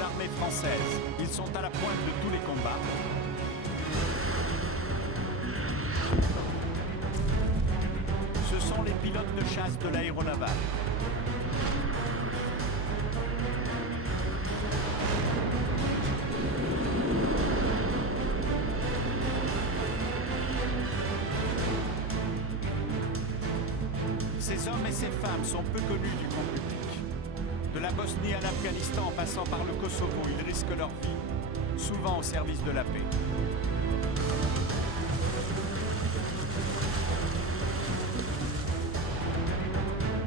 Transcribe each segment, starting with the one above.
l'armée française. Ils sont à la pointe de tous les combats. Ce sont les pilotes de chasse de l'aéronavale. Ces hommes et ces femmes sont peu connus du grand public. De la Bosnie à l'Afghanistan en passant par le Kosovo, ils risquent leur vie, souvent au service de la paix.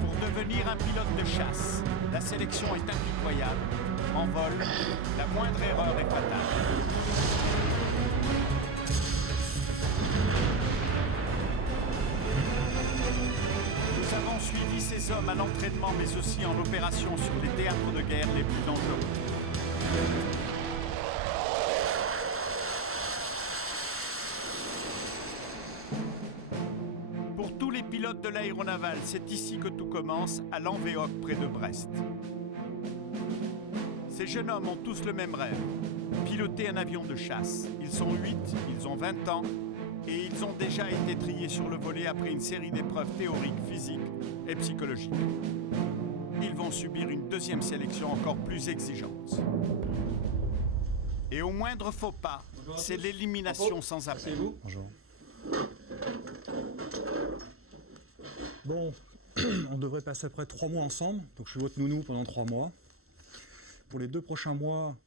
Pour devenir un pilote de chasse, la sélection est impitoyable. En vol, la moindre erreur est fatale. Nous avons suivi ces hommes à l'entraînement, mais aussi en opération sur les théâtres de guerre les plus dangereux. Pour tous les pilotes de l'aéronavale, c'est ici que tout commence, à Lanvéoc, près de Brest. Ces jeunes hommes ont tous le même rêve, piloter un avion de chasse. Ils sont 8, ils ont 20 ans, et ils ont déjà été triés sur le volet après une série d'épreuves théoriques, physiques et psychologiques. Ils vont subir une deuxième sélection encore plus exigeante. Et au moindre faux pas, c'est l'élimination sans appel. Bonjour. Bon, on devrait passer à peu près 3 mois ensemble, donc je suis votre nounou pendant 3 mois. Pour les 2 prochains mois,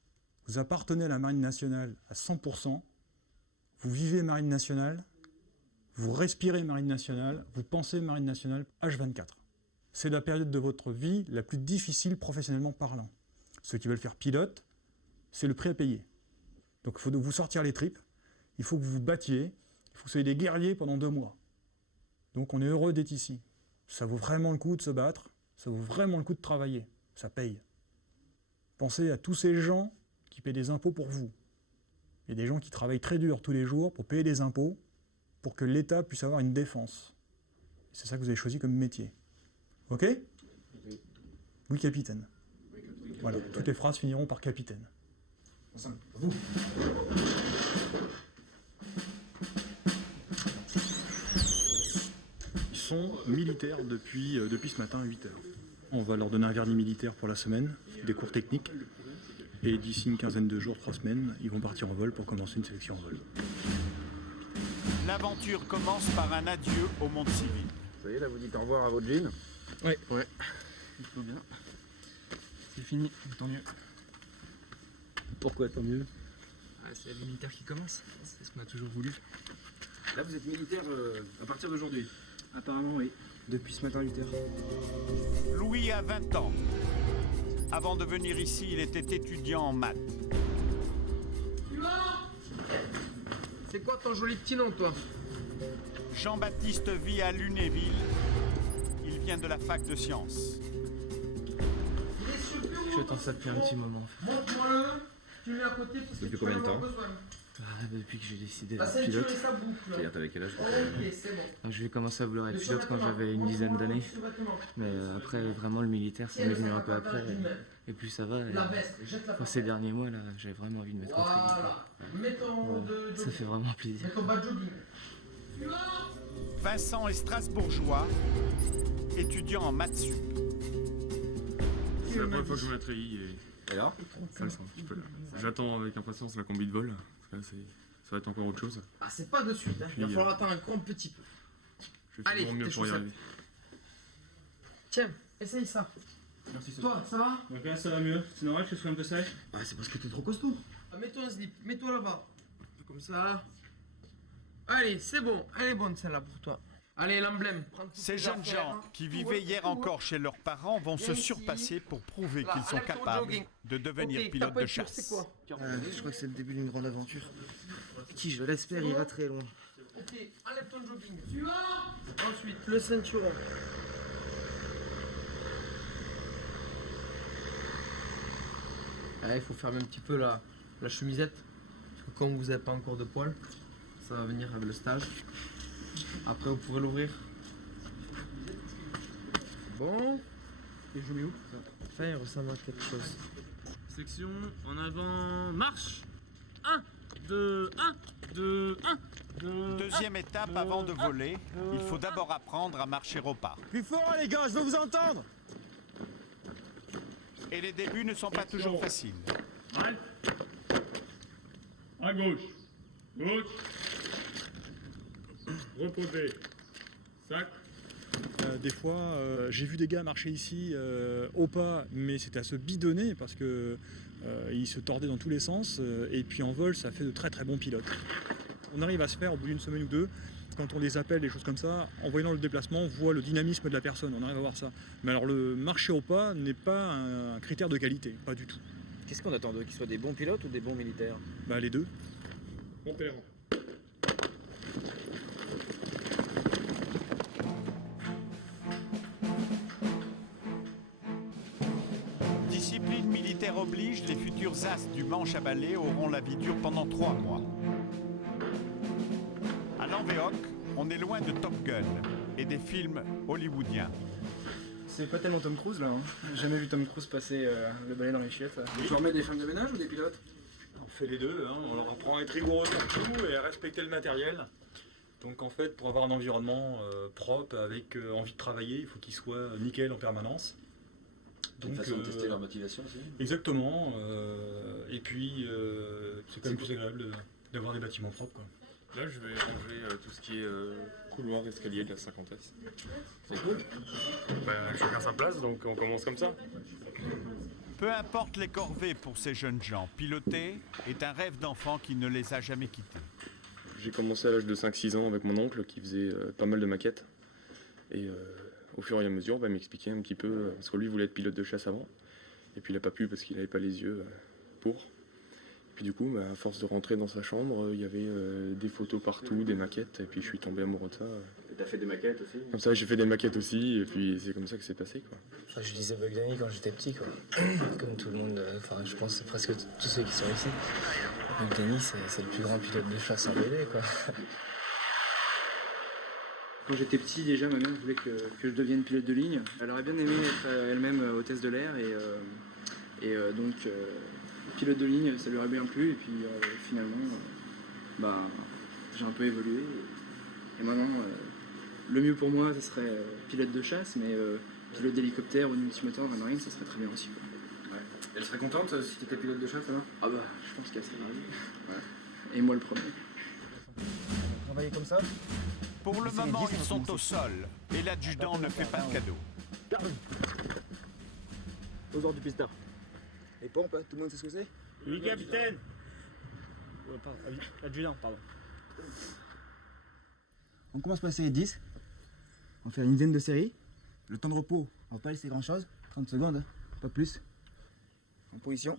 vous appartenez à la Marine nationale à 100%. Vous vivez Marine nationale, vous respirez Marine nationale, vous pensez Marine nationale H24. C'est la période de votre vie la plus difficile professionnellement parlant. Ceux qui veulent faire pilote, c'est le prix à payer. Donc il faut vous sortir les tripes, il faut que vous vous battiez, il faut que vous soyez des guerriers pendant 2 mois. Donc on est heureux d'être ici. Ça vaut vraiment le coup de se battre, ça vaut vraiment le coup de travailler, ça paye. Pensez à tous ces gens qui paient des impôts pour vous. Il y a des gens qui travaillent très dur tous les jours pour payer des impôts, pour que l'État puisse avoir une défense. C'est ça que vous avez choisi comme métier. Ok ? Oui. Oui, capitaine. Oui, capitaine. Voilà, toutes les phrases finiront par capitaine. Ensemble, vous. Ils sont militaires depuis ce matin à 8h. On va leur donner un vernis militaire pour la semaine, des cours techniques. Et d'ici une quinzaine de jours, 3 semaines, ils vont partir en vol pour commencer une sélection en vol. L'aventure commence par un adieu au monde civil. Ça y est, là, vous dites au revoir à votre jean? Ouais. Ouais. Il faut bien. C'est fini, tant mieux. Pourquoi tant mieux? Ah, c'est le militaire qui commence, c'est ce qu'on a toujours voulu. Là, vous êtes militaire à partir d'aujourd'hui? Apparemment, oui. Depuis ce matin, 8h. Louis a 20 ans. Avant de venir ici, il était étudiant en maths. C'est quoi ton joli petit nom, toi? Jean-Baptiste vit à Lunéville. Il vient de la fac de sciences. Je t'en ça depuis un petit moment. En fait. Montre-moi-le, tu le mets à côté parce que Depuis tu combien vas de avoir temps? besoin. Depuis que j'ai décidé La d'être ceinture pilote. et sa boucle. C'est-à-dire, t'avais quel âge? Ok, c'est bon. Donc, j'ai commencé à vouloir être Le pilote quand survêtement. j'avais une dizaine d'années. Montre-moi le survêtement. Mais après, vraiment, le militaire, ça m'est venu un peu après. Et plus ça va. La veste, jette-la Enfin, par ces terre. derniers mois, là, j'avais vraiment envie de mettre entre Voilà. Mets ton de Ça fait vraiment plaisir. Mets ton bas de jogging. Vincent est strasbourgeois, étudiant en maths sup. C'est la première fois que je me la treillis et Et là? ça le sent un petit peu là. J'attends avec impatience la combi de vol, parce que là ça va être encore autre chose. Ah, c'est pas de suite, hein. Il va Puis, falloir attendre un grand petit peu. Je vais faire Allez, de mon mieux tes pour y chaussettes. arriver. Tiens, essaye ça. Merci, Toi, ça va? Donc là, ça va mieux. C'est normal que je sois un peu sèche. Ah, c'est parce que t'es trop costaud. Ah, mets-toi un slip, mets-toi là-bas. Comme ça. Allez, c'est bon. Elle est bonne celle-là pour toi. Allez, l'emblème. Prends toutes Ces tes jeunes affaires, gens hein. qui Tout, vivaient hier tout, encore chez leurs parents vont se Viens ici. surpasser pour prouver Là, qu'ils sont enlève ton capables jogging. de devenir Ok, ta pilotes de peinture, chasse. c'est quoi? Je crois que c'est le début d'une grande aventure. Qui, je l'espère, ira très loin. Ok, enlève ton jogging. Ensuite, le ceinturon. Il faut fermer un petit peu la chemisette. Parce que comme vous n'avez pas encore de poils, ça va venir avec le stage. Après, vous pouvez l'ouvrir. Bon. Et je mets où Enfin, il ressemble à quelque chose. Section, en avant, marche. 1, 2, 1, 2, 1, 2. Deuxième étape avant de voler, il faut d'abord apprendre à marcher au pas. Plus fort les gars, je veux vous entendre. Et les débuts ne sont pas toujours faciles. Halte. À gauche. Gauche. Reposez. Sac. Des fois, j'ai vu des gars marcher ici au pas, mais c'était à se bidonner parce que ils se tordaient dans tous les sens. Et puis en vol, ça fait de très très bons pilotes. On arrive à se faire au bout d'une semaine ou deux, quand on les appelle, des choses comme ça, en voyant le déplacement, on voit le dynamisme de la personne. On arrive à voir ça. Mais alors le marcher au pas n'est pas un critère de qualité, pas du tout. Qu'est-ce qu'on attend d'eux? Qu'ils soient des bons pilotes ou des bons militaires? Bah les deux. Montez. Discipline militaire oblige, les futurs as du manche à balai auront la vie dure pendant 3 mois. À Lanvéoc, on est loin de Top Gun et des films hollywoodiens. C'est pas tellement Tom Cruise là, hein. J'ai jamais vu Tom Cruise passer le balai dans les chiottes. Vous formez des femmes de ménage ou des pilotes? On fait les deux, hein. On leur apprend à être rigoureux partout et à respecter le matériel. Donc en fait, pour avoir un environnement propre, avec envie de travailler, il faut qu'il soit nickel en permanence. C'est une façon de tester leur motivation aussi. Exactement. Et puis, c'est quand même plus agréable d'avoir des bâtiments propres, quoi. Là, je vais ranger tout ce qui est couloir, escalier de la 50S. C'est cool. Bah, chacun sa place, donc on commence comme ça. Peu importe les corvées pour ces jeunes gens, piloter est un rêve d'enfant qui ne les a jamais quittés. J'ai commencé à l'âge de 5-6 ans avec mon oncle qui faisait pas mal de maquettes. Et au fur et à mesure, il m'expliquait un petit peu, parce que lui voulait être pilote de chasse avant. Et puis il n'a pas pu parce qu'il n'avait pas les yeux pour. Et puis du coup, à force de rentrer dans sa chambre, il y avait des photos partout, des maquettes. Et puis je suis tombé amoureux de ça. T'as fait des maquettes aussi? Comme ça, j'ai fait des maquettes aussi. Et puis c'est comme ça que c'est passé, quoi. Enfin, je lisais Bug Danny quand j'étais petit, quoi. Comme tout le monde, enfin je pense presque tous ceux qui sont ici. Bug Danny, c'est le plus grand pilote de chasse en BD, quoi. Quand j'étais petit, déjà, ma mère voulait que je devienne pilote de ligne. Elle aurait bien aimé être elle-même hôtesse de l'air donc pilote de ligne, ça lui aurait bien plu. Et puis finalement, j'ai un peu évolué. Et maintenant, le mieux pour moi, ce serait pilote de chasse, mais pilote d'hélicoptère ou de multimoteur dans la marine, ça serait très bien aussi, quoi. Ouais. Elle serait contente si t'étais pilote de chasse alors? Ah bah, je pense qu'elle serait ravie. Ouais. Et moi le premier. Travailler comme ça? Pour le moment, ils sont au sol et l'adjudant ne fait pas de cadeau. Aux ordres du pistard. Les pompes, tout le monde sait ce que c'est? Oui, capitaine. Adjudant, pardon. On commence par la série 10. On va faire une dizaine de séries. Le temps de repos, on va pas laisser grand chose. 30 secondes, hein, pas plus. En position.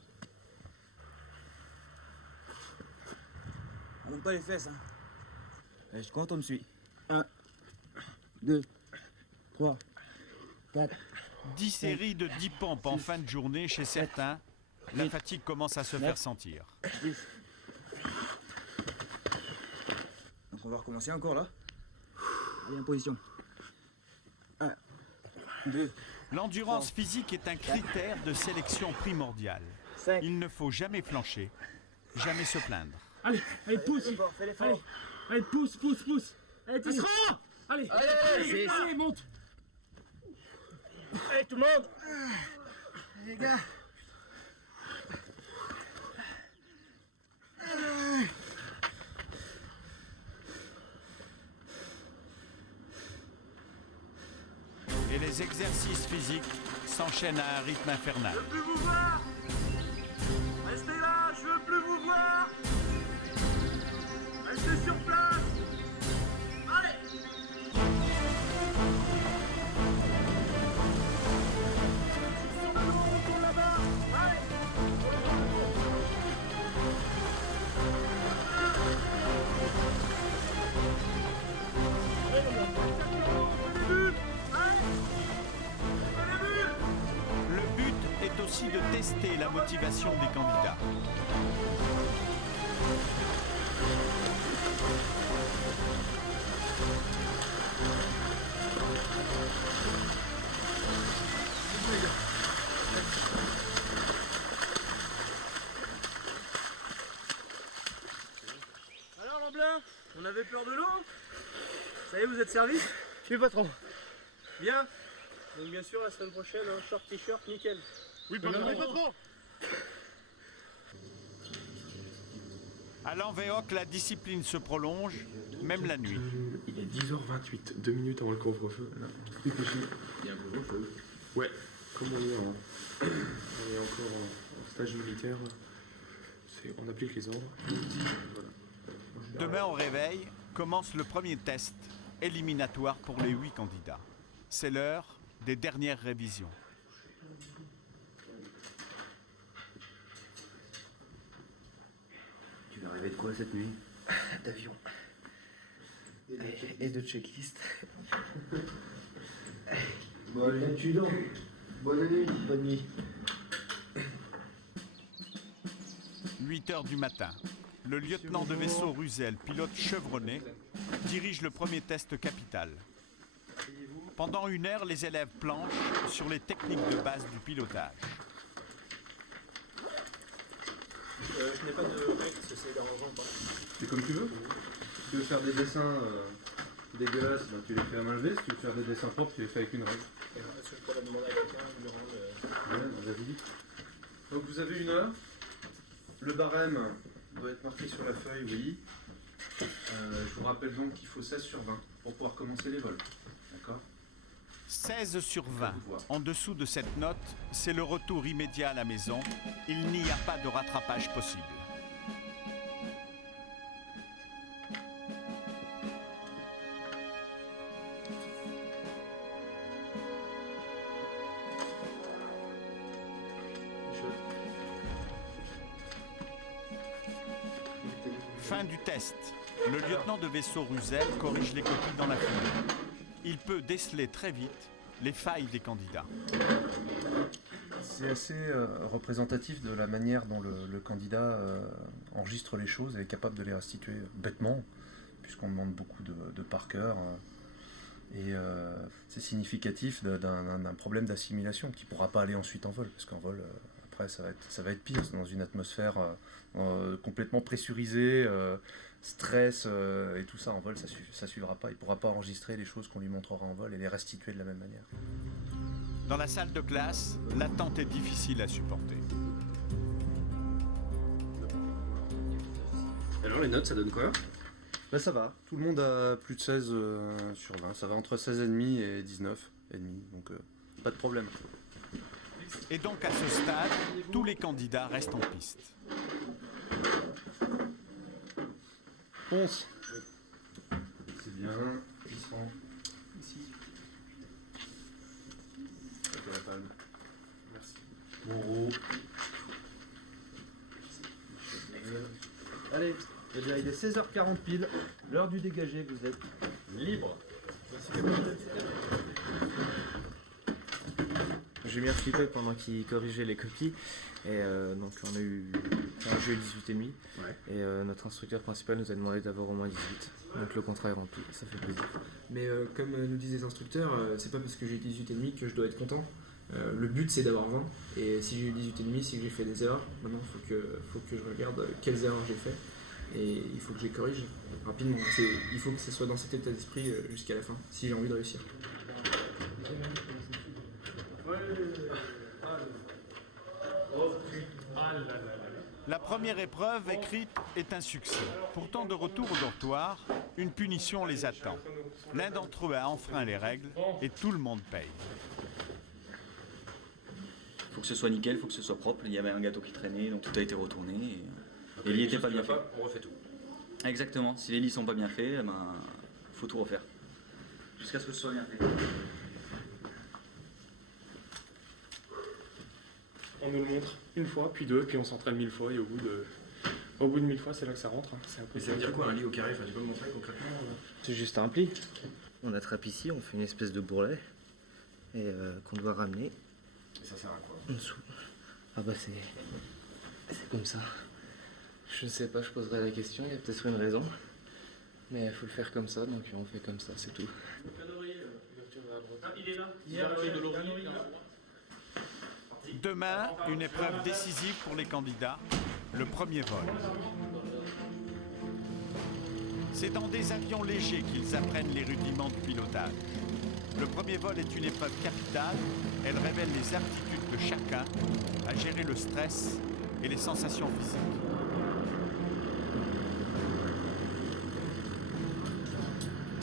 On monte pas les fesses. Hein. Allez, je compte, on me suit. 1, 2, 3, 4. 10 séries de 10 pompes en fin de journée chez certains. La fatigue commence à se faire sentir. 10. Donc on va recommencer encore là. Allez, en position. 1, 2. L'endurance physique est un critère de sélection primordial. 5. Il ne faut jamais flancher, jamais se plaindre. Allez, pousse. Fais l'effort. Allez, pousse. Allez, tu seras. Allez, monte. Allez, tout le monde. Les gars. Et les exercices physiques s'enchaînent à un rythme infernal. Je veux plus vous voir. Restez là, je veux plus vous voir. Restez sur place. Allez. Sur le dos, on tourne là-bas. Allez. Le but est aussi de tester la motivation des candidats. Ça y est, vous êtes servi? Je suis patron. Bien. Donc bien sûr, la semaine prochaine, un short t-shirt, nickel. Oui, patron. À l'Anvéoc, la discipline se prolonge, même la nuit. Il est 10h28, 2 minutes avant le couvre-feu. Là, tout dépêché. Il y a un couvre-feu. Ouais, comme on est encore en stage militaire, on applique les ordres. Voilà. Demain au réveil, commence le premier test éliminatoire pour les 8 candidats. C'est l'heure des dernières révisions. Tu vas rêver de quoi cette nuit? D'avion. Et de checklist. Bon, allez, tu dors. Bonne nuit. Bonne nuit. 8 heures du matin. Le lieutenant de vaisseau Ruzel, pilote chevronné, dirige le premier test capital. Pendant 1 heure, les élèves planchent sur les techniques de base du pilotage. Je n'ai pas de règles, parce que c'est dérangeant ou pas. C'est comme tu veux. Si tu veux faire des dessins dégueulasses, bah, tu les fais à main levée. Si tu veux faire des dessins propres, tu les fais avec une règle. Est-ce que je pourrais demander à quelqu'un durant le... Ouais, vas-y. Donc vous avez 1 heure. Le barème doit être marqué sur la feuille, oui. Je vous rappelle donc qu'il faut 16 sur 20 pour pouvoir commencer les vols. D'accord? 16 sur 20. En dessous de cette note, c'est le retour immédiat à la maison. Il n'y a pas de rattrapage possible. Fin du test. Le lieutenant de vaisseau Ruzel corrige les copies dans la foulée. Il peut déceler très vite les failles des candidats. C'est assez représentatif de la manière dont le candidat enregistre les choses et est capable de les restituer bêtement, puisqu'on demande beaucoup de par cœur. Et c'est significatif d'un problème d'assimilation qui ne pourra pas aller ensuite en vol, parce qu'en vol, après, ça va être pire. C'est dans une atmosphère complètement pressurisée, stress et tout ça. En vol, ça ne suivra pas. Il ne pourra pas enregistrer les choses qu'on lui montrera en vol et les restituer de la même manière. Dans la salle de classe, l'attente est difficile à supporter. Alors les notes, ça donne quoi? Ben, ça va. Tout le monde a plus de 16 sur 20. Ça va entre 16,5 et 19,5. Donc pas de problème. Et donc à ce stade, tous les candidats restent en piste. Ponce. C'est bien. Glissant. Ici. Ok, la palme. Merci. Moreau. Allez, eh bien, il est 16h40 pile, l'heure du dégagé, vous êtes libre. J'ai bien flippé pendant qu'il corrigeait les copies. Et donc on a eu un jeu 18,5. Ouais. Et notre instructeur principal nous a demandé d'avoir au moins 18. Donc le contrat est rempli, ça fait plaisir. Mais comme nous disent les instructeurs, c'est pas parce que j'ai 18,5 que je dois être content. Le but c'est d'avoir 20. Et si j'ai eu 18,5, c'est que j'ai fait des erreurs. Maintenant il faut que je regarde quelles erreurs j'ai fait. Et il faut que je les corrige rapidement. Il faut que ce soit dans cet état d'esprit jusqu'à la fin, si j'ai envie de réussir. La première épreuve écrite est un succès. Pourtant, de retour au dortoir, une punition les attend. L'un d'entre eux a enfreint les règles et tout le monde paye. Il faut que ce soit nickel, il faut que ce soit propre. Il y avait un gâteau qui traînait, donc tout a été retourné. Et les lits n'étaient pas bien faits. On refait tout. Exactement. Si les lits sont pas bien faits, faut tout refaire. Jusqu'à ce que ce soit bien fait. On nous le montre une fois, puis deux, puis on s'entraîne 1000 fois, et au bout de 1000 fois, c'est là que ça rentre. Hein. Mais ça veut dire quoi un lit au carré? Enfin, tu peux me montrer concrètement? C'est juste un pli. On attrape ici, on fait une espèce de bourrelet et qu'on doit ramener. Et ça sert à quoi? En dessous. Ah bah c'est comme ça. Je sais pas, je poserai la question, il y a peut-être une raison. Mais il faut le faire comme ça, donc on fait comme ça, c'est tout. Il est là. Il est là. Demain, une épreuve décisive pour les candidats, le premier vol. C'est dans des avions légers qu'ils apprennent les rudiments de pilotage. Le premier vol est une épreuve capitale. Elle révèle les aptitudes de chacun à gérer le stress et les sensations physiques.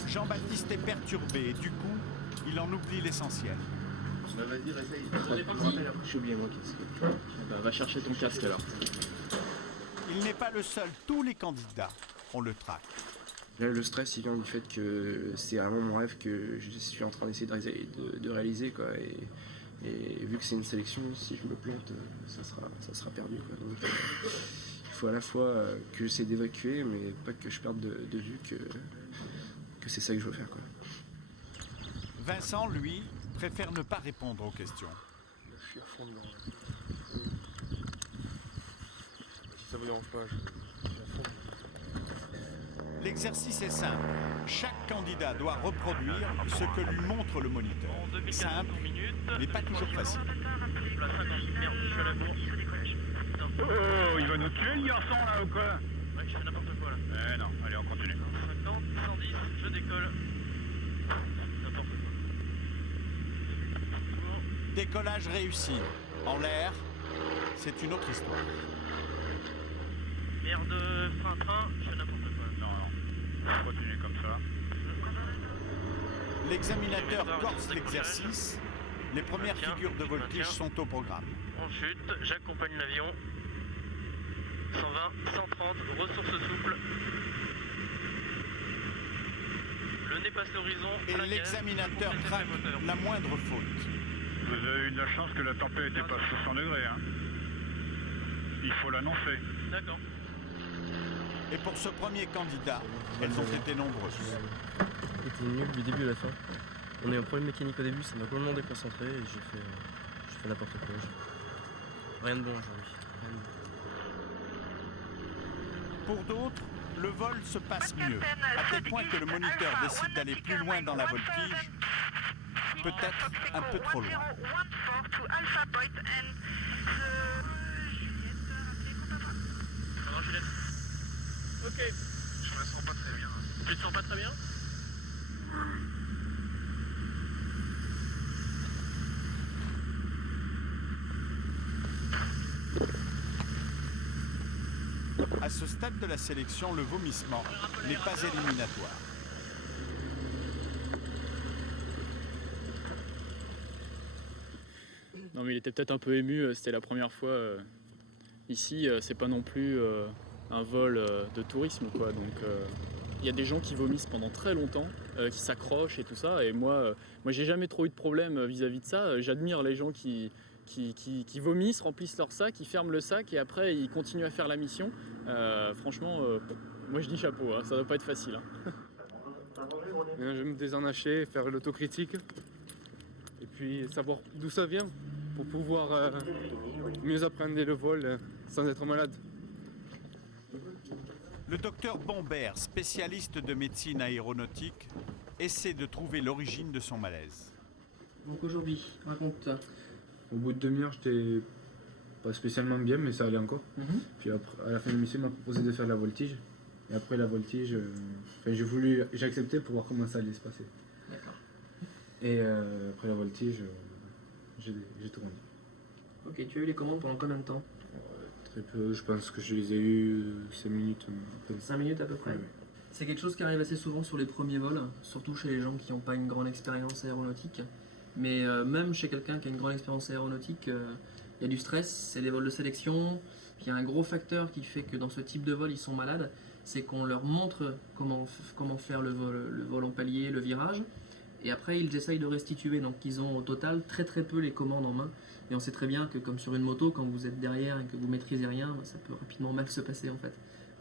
Jean-Baptiste est perturbé et du coup, il en oublie l'essentiel. Bah vas-y, réessaye. On est parti. J'ai oublié mon casque. Bah, va chercher ton casque alors. Il n'est pas le seul, tous les candidats ont le trac. Là, le stress, il vient du fait que c'est vraiment mon rêve que je suis en train d'essayer de réaliser, quoi. Et vu que c'est une sélection, si je me plante, ça sera perdu, quoi. Donc, il faut à la fois que j'essaie d'évacuer, mais pas que je perde de vue que c'est ça que je veux faire, quoi. Vincent, lui, préfère ne pas répondre aux questions. Je suis à fond dedans. Si ça vous dérange pas, je suis à fond. L'exercice est simple. Chaque candidat doit reproduire ce que lui montre le moniteur. Simple, mais pas toujours facile. Oh, il va nous tuer le garçon là ou quoi? Ouais, je fais n'importe quoi là. Eh non, allez on continue. 50, 110, je décolle. N'importe quoi. Décollage réussi. En l'air, c'est une autre histoire. Merde, frein, je fais n'importe quoi. Non, on continue comme ça. L'examinateur corse l'exercice. Les premières figures de voltige sont au programme. On chute, j'accompagne l'avion. 120, 130, ressources souples. Le nez passe l'horizon. Et l'examinateur traque la moindre faute. Vous avez eu de la chance que la tempête dépasse 60 degrés, hein. Il faut l'annoncer. D'accord. Et pour ce premier candidat, elles ont été nombreuses. C'était nul du début à la fin. On a eu un problème mécanique au début, ça m'a complètement déconcentré et j'ai fait n'importe quoi. Rien de bon aujourd'hui. Rien de bon. Pour d'autres, le vol se passe mieux, à tel point que le moniteur décide d'aller plus loin dans la voltige, peut-être un peu trop loin. Alors Juliette. Ok. Je me sens pas très bien. Tu te sens pas très bien? À ce stade de la sélection, le vomissement n'est pas éliminatoire. Non mais il était peut-être un peu ému, c'était la première fois ici, c'est pas non plus un vol de tourisme quoi, donc il y a des gens qui vomissent pendant très longtemps, qui s'accrochent et tout ça, et moi j'ai jamais trop eu de problème vis-à-vis de ça, j'admire les gens qui vomissent, remplissent leur sac, ils ferment le sac et après ils continuent à faire la mission. Franchement, moi je dis chapeau, hein, ça doit pas être facile. Hein. Je vais me désennacher, faire l'autocritique et puis savoir d'où ça vient pour pouvoir mieux appréhender le vol sans être malade. Le docteur Bombert, spécialiste de médecine aéronautique, essaie de trouver l'origine de son malaise. Donc aujourd'hui, raconte-toi. Au bout de demi-heure, j'étais pas spécialement bien, mais ça allait encore. Puis après, à la fin de l'émission, il m'a proposé de faire la voltige. Et après la voltige, j'ai accepté pour voir comment ça allait se passer. D'accord. Et après la voltige, j'ai tout rendu. Ok, tu as eu les commandes pendant combien de temps? Très peu, je pense que je les ai eu 5 minutes. 5 minutes à peu près. Ouais. C'est quelque chose qui arrive assez souvent sur les premiers vols, surtout chez les gens qui n'ont pas une grande expérience aéronautique. Mais même chez quelqu'un qui a une grande expérience aéronautique, il y a du stress, c'est des vols de sélection. Puis il y a un gros facteur qui fait que dans ce type de vol, ils sont malades, c'est qu'on leur montre comment faire le vol en palier, le virage. Et après, ils essayent de restituer. Donc ils ont au total très peu les commandes en main. Et on sait très bien que comme sur une moto, quand vous êtes derrière et que vous maîtrisez rien, ça peut rapidement mal se passer en fait.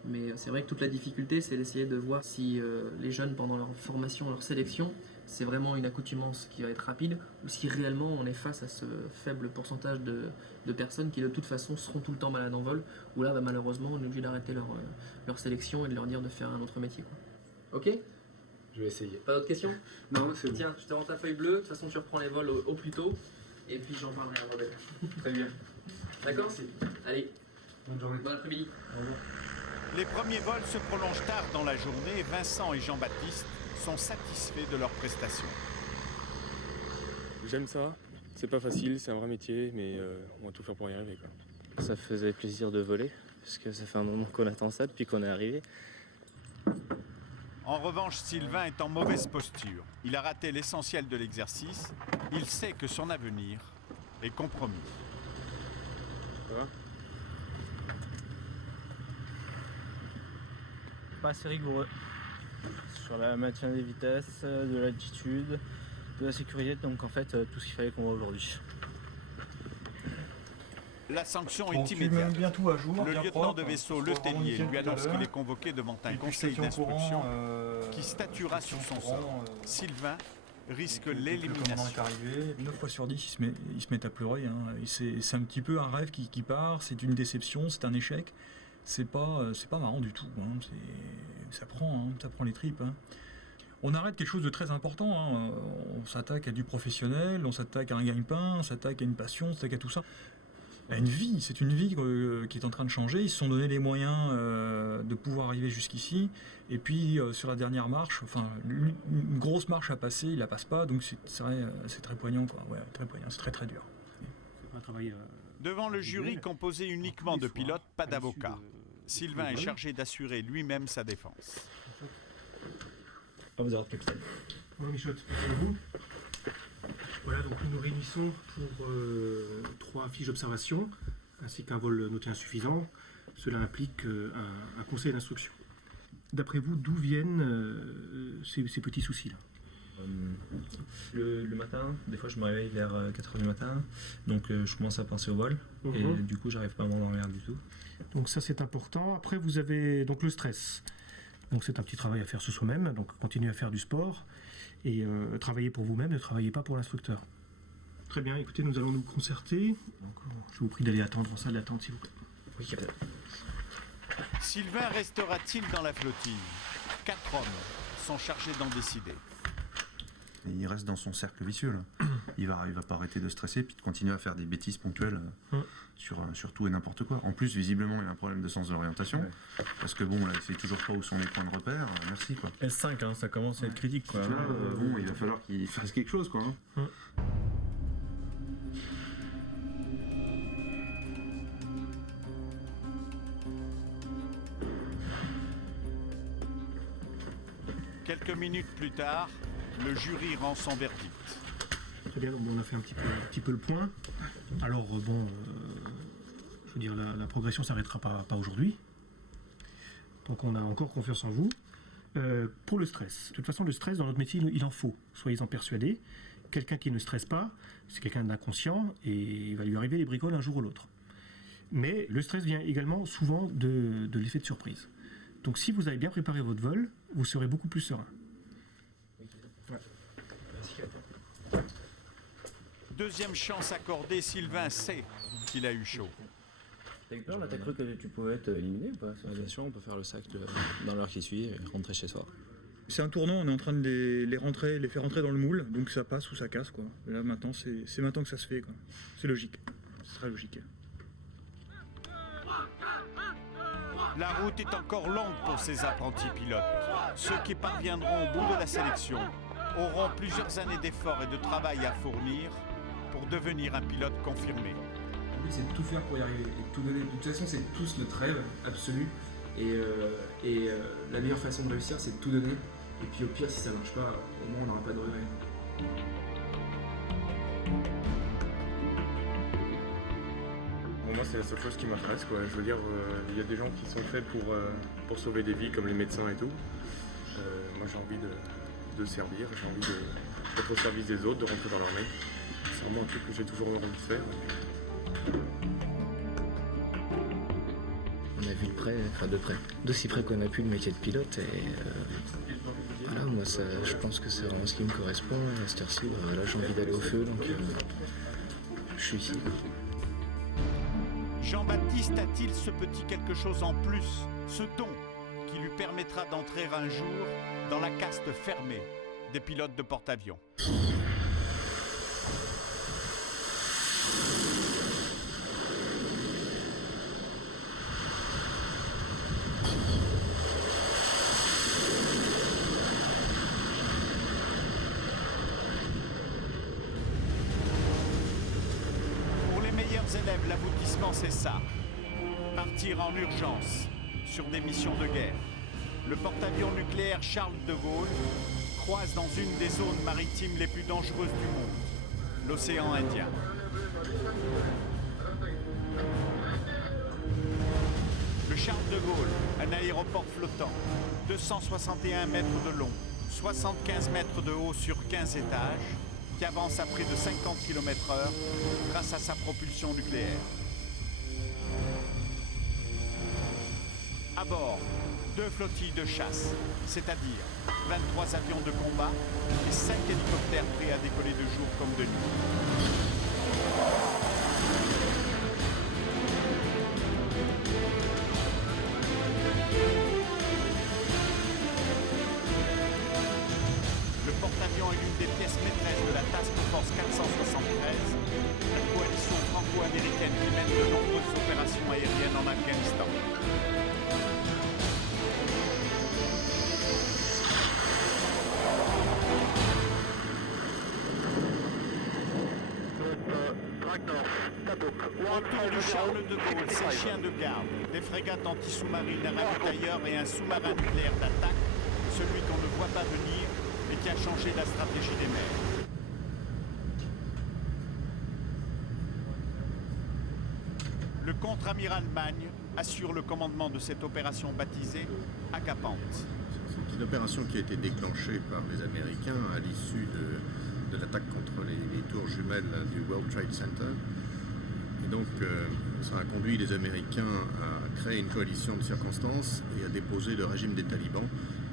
Mais c'est vrai que toute la difficulté, c'est d'essayer de voir si les jeunes, pendant leur formation, leur sélection, c'est vraiment une accoutumance qui va être rapide, ou si réellement on est face à ce faible pourcentage de personnes qui de toute façon seront tout le temps malades en vol, où là malheureusement on est obligé d'arrêter leur sélection et de leur dire de faire un autre métier, quoi. Ok? Je vais essayer. Pas d'autres questions? Non, c'est bon. Tiens, je te rends ta feuille bleue, de toute façon tu reprends les vols au plus tôt, et puis j'en parlerai à Rebelle. Très bien. D'accord? Merci. Allez, Bonne journée. bon après-midi. Au revoir. Les premiers vols se prolongent tard dans la journée et Vincent et Jean-Baptiste sont satisfaits de leurs prestations. J'aime ça, c'est pas facile, c'est un vrai métier, mais on va tout faire pour y arriver, quoi. Ça faisait plaisir de voler, parce que ça fait un moment qu'on attend ça depuis qu'on est arrivé. En revanche, Sylvain est en mauvaise posture. Il a raté l'essentiel de l'exercice. Il sait que son avenir est compromis. Ça va ? Pas assez rigoureux. Sur le maintien des vitesses, de l'altitude, de la sécurité, donc en fait tout ce qu'il fallait qu'on voit aujourd'hui. La sanction est immédiate. Bien tout à jour, Le bien lieutenant propre, de vaisseau ce Le sera Tellier nickel lui tout à annonce l'heure. qu'il est convoqué devant un Et puis, conseil je te tiens au d'instruction courant, qui statuera sur son sort. Sylvain risque Le commandant l'élimination. est arrivé, 9 fois sur 10, ils se mettent à pleurer. Hein. C'est un petit peu un rêve qui part, c'est une déception, c'est un échec. C'est pas marrant du tout. Hein. Ça prend les tripes. Hein. On arrête quelque chose de très important. Hein. On s'attaque à du professionnel, on s'attaque à un gagne-pain, on s'attaque à une passion, on s'attaque à tout ça. À une vie, c'est une vie qui est en train de changer. Ils se sont donné les moyens de pouvoir arriver jusqu'ici. Et puis sur la dernière marche, enfin une grosse marche à passer, ils la passent pas. Donc c'est très poignant, quoi. Ouais, très poignant, c'est très très dur. C'est un travail. Devant le jury composé uniquement de pilotes, pas d'avocats. Sylvain est chargé d'assurer lui-même sa défense. À vos ordres, capitaine. Bonjour Michotte, vous. Voilà, donc nous nous réunissons pour 3 fiches d'observation, ainsi qu'un vol noté insuffisant. Cela implique un conseil d'instruction. D'après vous, d'où viennent ces petits soucis-là? Le matin, des fois je me réveille vers 4h du matin, donc je commence à penser au vol, et du coup j'arrive pas à m'endormir du tout. Donc ça c'est important. Après vous avez donc le stress. Donc c'est un petit travail à faire sur soi-même, donc continuez à faire du sport et travaillez pour vous-même, ne travaillez pas pour l'instructeur. Très bien, écoutez, nous allons nous concerter. Donc, je vous prie d'aller attendre en salle d'attente s'il vous plaît. Oui, capitaine. Sylvain restera-t-il dans la flottille? 4 hommes sont chargés d'en décider. Et il reste dans son cercle vicieux, là. Il va pas arrêter de stresser puis de continuer à faire des bêtises ponctuelles sur tout et n'importe quoi. En plus, visiblement, il a un problème de sens de l'orientation. Ouais. Parce que bon, là, il sait toujours pas où sont les points de repère. Merci, quoi. S5, hein, ça commence à être critique, quoi. Là, bon, il va falloir qu'il fasse quelque chose, quoi. Hein. Quelques minutes plus tard, le jury rend son verdict. Très bien, donc on a fait un petit peu le point. Alors je veux dire, la progression ne s'arrêtera pas aujourd'hui. Donc on a encore confiance en vous. Pour le stress, de toute façon le stress dans notre métier il en faut, soyez-en persuadés. Quelqu'un qui ne stresse pas, c'est quelqu'un d'inconscient et il va lui arriver les bricoles un jour ou l'autre. Mais le stress vient également souvent de l'effet de surprise. Donc si vous avez bien préparé votre vol, vous serez beaucoup plus serein. Ouais. Merci. Deuxième chance accordée, Sylvain sait qu'il a eu chaud. T'as eu peur là? T'as cru que tu pouvais être éliminé ou pas? Bien sûr, on peut faire le sac dans l'heure qui suit et rentrer chez soi. C'est un tournant, on est en train de les faire rentrer dans le moule, donc ça passe ou ça casse, quoi. Là maintenant, c'est maintenant que ça se fait, quoi. C'est logique, c'est très logique. La route est encore longue pour ces apprentis pilotes. Ceux qui parviendront au bout de la sélection auront plusieurs années d'efforts et de travail à fournir pour devenir un pilote confirmé. Le but, c'est de tout faire pour y arriver et de tout donner. De toute façon, c'est tous notre rêve absolu. Et la meilleure façon de réussir, c'est de tout donner. Et puis au pire, si ça marche pas, au moins on n'aura pas de regrets. Moi, c'est la seule chose qui m'intéresse, quoi. Je veux dire, il y a des gens qui sont faits pour sauver des vies, comme les médecins et tout. Moi, j'ai envie de servir, j'ai envie d'être au service des autres, de rentrer dans l'armée. C'est vraiment un truc que j'ai toujours envie de faire. On a vu de près, d'aussi près qu'on a pu le métier de pilote et voilà, moi je pense que c'est vraiment ce qui me correspond. À cette heure-ci, là j'ai envie d'aller au feu, donc je suis ici. Jean-Baptiste a-t-il ce petit quelque chose en plus, ce don qui lui permettra d'entrer un jour dans la caste fermée des pilotes de porte-avions? l'aboutissement c'est ça. Partir en urgence sur des missions de guerre. Le porte-avions nucléaire Charles de Gaulle croise dans une des zones maritimes les plus dangereuses du monde, l'océan Indien. Le Charles de Gaulle, un aéroport flottant, 261 mètres de long, 75 mètres de haut sur 15 étages, qui avance à près de 50 km/h grâce à sa propulsion nucléaire. À bord, 2 flottilles de chasse, c'est-à-dire 23 avions de combat et 5 hélicoptères prêts à décoller de jour comme de nuit. Le porte-avions est l'une des pièces maîtresses de la Task Force 473, la coalition franco-américaine qui mène de nombreuses opérations aériennes en Afghanistan. Autour du Charles de Gaulle, ses chiens de garde, des frégates anti-sous-marines, un ravitailleur et un sous-marin nucléaire d'attaque, celui qu'on ne voit pas venir et qui a changé la stratégie des mers. Le contre-amiral Magne assure le commandement de cette opération baptisée Agapant. C'est une opération qui a été déclenchée par les Américains à l'issue de l'attaque contre les tours jumelles du World Trade Center. Et donc, ça a conduit les Américains à créer une coalition de circonstances et à déposer le régime des talibans,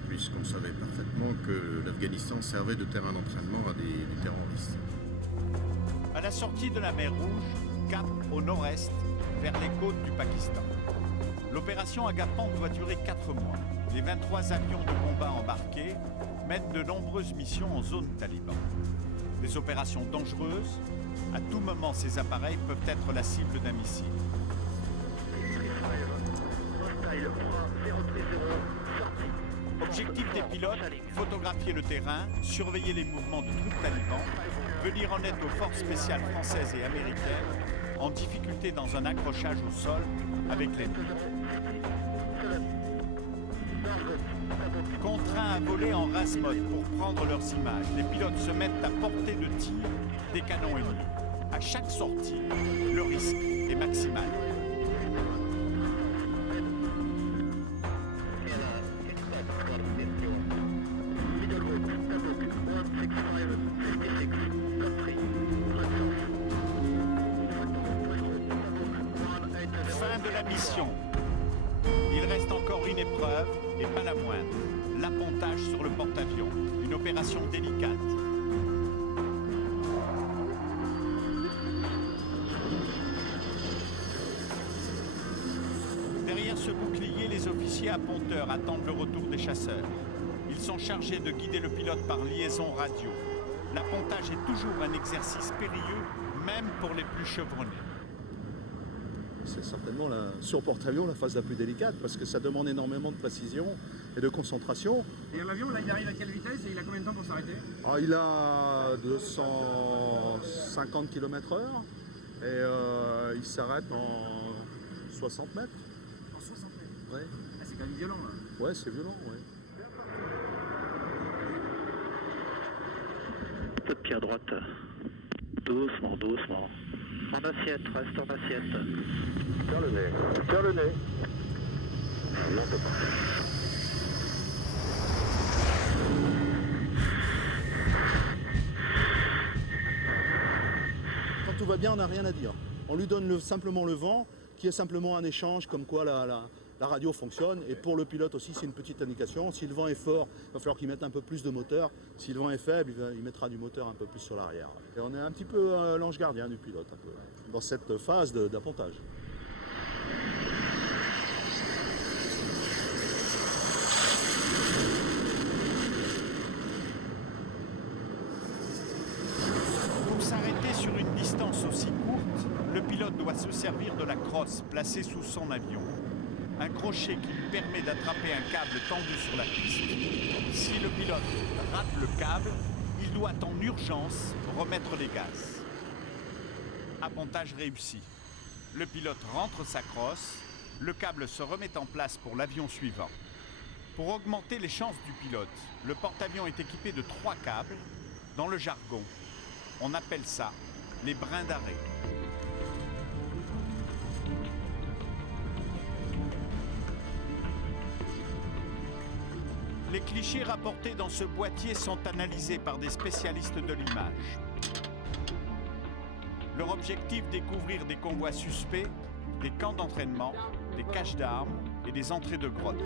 puisqu'on savait parfaitement que l'Afghanistan servait de terrain d'entraînement à des terroristes. À la sortie de la mer Rouge, cap au nord-est, vers les côtes du Pakistan. L'opération Agapant doit durer 4 mois. Les 23 avions de combat embarqués mènent de nombreuses missions en zone taliban. Des opérations dangereuses. À tout moment, ces appareils peuvent être la cible d'un missile. Objectif des pilotes, photographier le terrain, surveiller les mouvements de troupes talibans, venir en aide aux forces spéciales françaises et américaines en difficulté dans un accrochage au sol avec l'ennemi. Contraints à voler en race mode pour prendre leurs images, les pilotes se mettent à portée de tir des canons ennemis. À chaque sortie, le risque est maximal. Fin de la mission. Il reste encore une épreuve, et pas la moindre, l'appontage sur le porte-avions, une opération délicate. Derrière ce bouclier, les officiers apponteurs attendent le retour des chasseurs. Ils sont chargés de guider le pilote par liaison radio. L'appontage est toujours un exercice périlleux, même pour les plus chevronnés. C'est certainement sur porte-avions la phase la plus délicate parce que ça demande énormément de précision et de concentration. Et l'avion, là, il arrive à quelle vitesse et il a combien de temps pour s'arrêter? Il a 250 km/h et il s'arrête en 60 mètres. En 60 mètres? Ouais. Ah, c'est quand même violent, là. Ouais, c'est violent, ouais. Peu de pied à droite. Doucement, doucement. En assiette, reste en assiette. Vers le nez. Vers le nez. Non, peut pas. Quand tout va bien, on n'a rien à dire. On lui donne simplement le vent, qui est simplement un échange comme quoi la radio fonctionne. Et pour le pilote aussi, c'est une petite indication. Si le vent est fort, il va falloir qu'il mette un peu plus de moteur. Si le vent est faible, il mettra du moteur un peu plus sur l'arrière. Et on est un petit peu l'ange gardien du pilote, un peu, dans cette phase d'appontage. Pour s'arrêter sur une distance aussi courte, le pilote doit se servir de la crosse placée sous son avion. Un crochet qui lui permet d'attraper un câble tendu sur la piste. Si le pilote rate le câble, il doit en urgence remettre les gaz. Appontage réussi. Le pilote rentre sa crosse, le câble se remet en place pour l'avion suivant. Pour augmenter les chances du pilote, le porte-avions est équipé de 3 câbles. Dans le jargon, on appelle ça les brins d'arrêt. Les clichés rapportés dans ce boîtier sont analysés par des spécialistes de l'image. Leur objectif, découvrir des convois suspects, des camps d'entraînement, des caches d'armes et des entrées de grottes.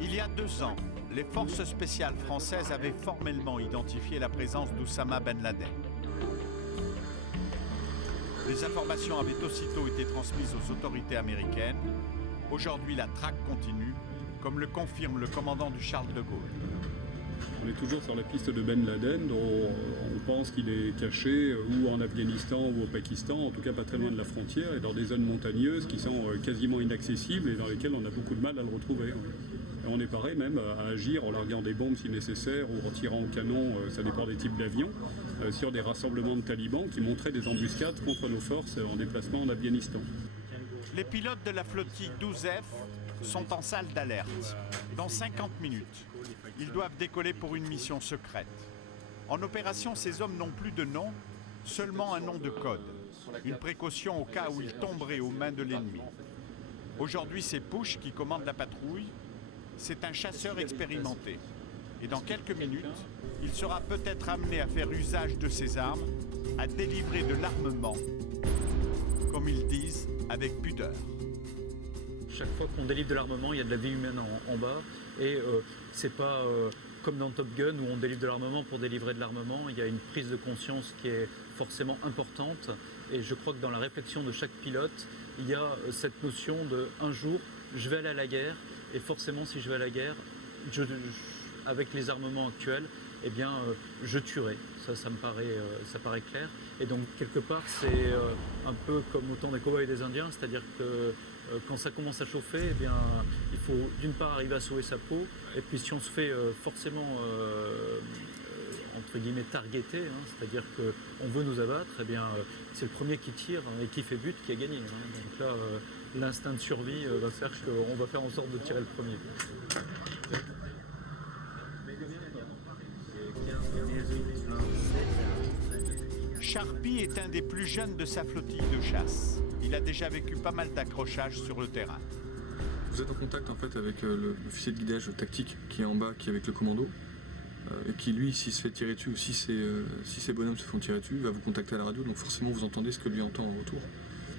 Il y a 2 ans, les forces spéciales françaises avaient formellement identifié la présence d'Oussama Ben Laden. Les informations avaient aussitôt été transmises aux autorités américaines. Aujourd'hui, la traque continue, comme le confirme le commandant du Charles de Gaulle. On est toujours sur la piste de Ben Laden, dont on pense qu'il est caché ou en Afghanistan ou au Pakistan, en tout cas pas très loin de la frontière, et dans des zones montagneuses qui sont quasiment inaccessibles et dans lesquelles on a beaucoup de mal à le retrouver. Et on est paré même à agir en larguant des bombes si nécessaire ou en tirant au canon, ça dépend des types d'avions, sur des rassemblements de talibans qui montraient des embuscades contre nos forces en déplacement en Afghanistan. Les pilotes de la flottille 12F sont en salle d'alerte. Dans 50 minutes, ils doivent décoller pour une mission secrète. En opération, ces hommes n'ont plus de nom, seulement un nom de code. Une précaution au cas où ils tomberaient aux mains de l'ennemi. Aujourd'hui, c'est Push qui commande la patrouille. C'est un chasseur expérimenté. Et dans quelques minutes, il sera peut-être amené à faire usage de ses armes, à délivrer de l'armement, comme ils disent, avec pudeur. Chaque fois qu'on délivre de l'armement, il y a de la vie humaine en bas. Et c'est pas comme dans Top Gun où on délivre de l'armement pour délivrer de l'armement. Il y a une prise de conscience qui est forcément importante. Et je crois que dans la réflexion de chaque pilote, il y a cette notion de un jour, je vais aller à la guerre. Et forcément, si je vais à la guerre, avec les armements actuels, eh bien, je tuerai. Ça me paraît clair. Et donc, quelque part, c'est un peu comme au temps des cow-boys et des Indiens, c'est-à-dire que quand ça commence à chauffer, eh bien, il faut d'une part arriver à sauver sa peau, et puis si on se fait forcément, entre guillemets, targeter, c'est-à-dire qu'on veut nous abattre, eh bien, c'est le premier qui tire et qui fait but qui a gagné. Donc là, l'instinct de survie va faire qu'on va faire en sorte de tirer le premier. Sharpie est un des plus jeunes de sa flottille de chasse. Il a déjà vécu pas mal d'accrochages sur le terrain. Vous êtes en contact en fait avec l'officier de guidage tactique qui est en bas, qui est avec le commando, et qui lui, s'il se fait tirer dessus ou si ces bonhommes se font tirer dessus, va vous contacter à la radio, donc forcément vous entendez ce que lui entend en retour.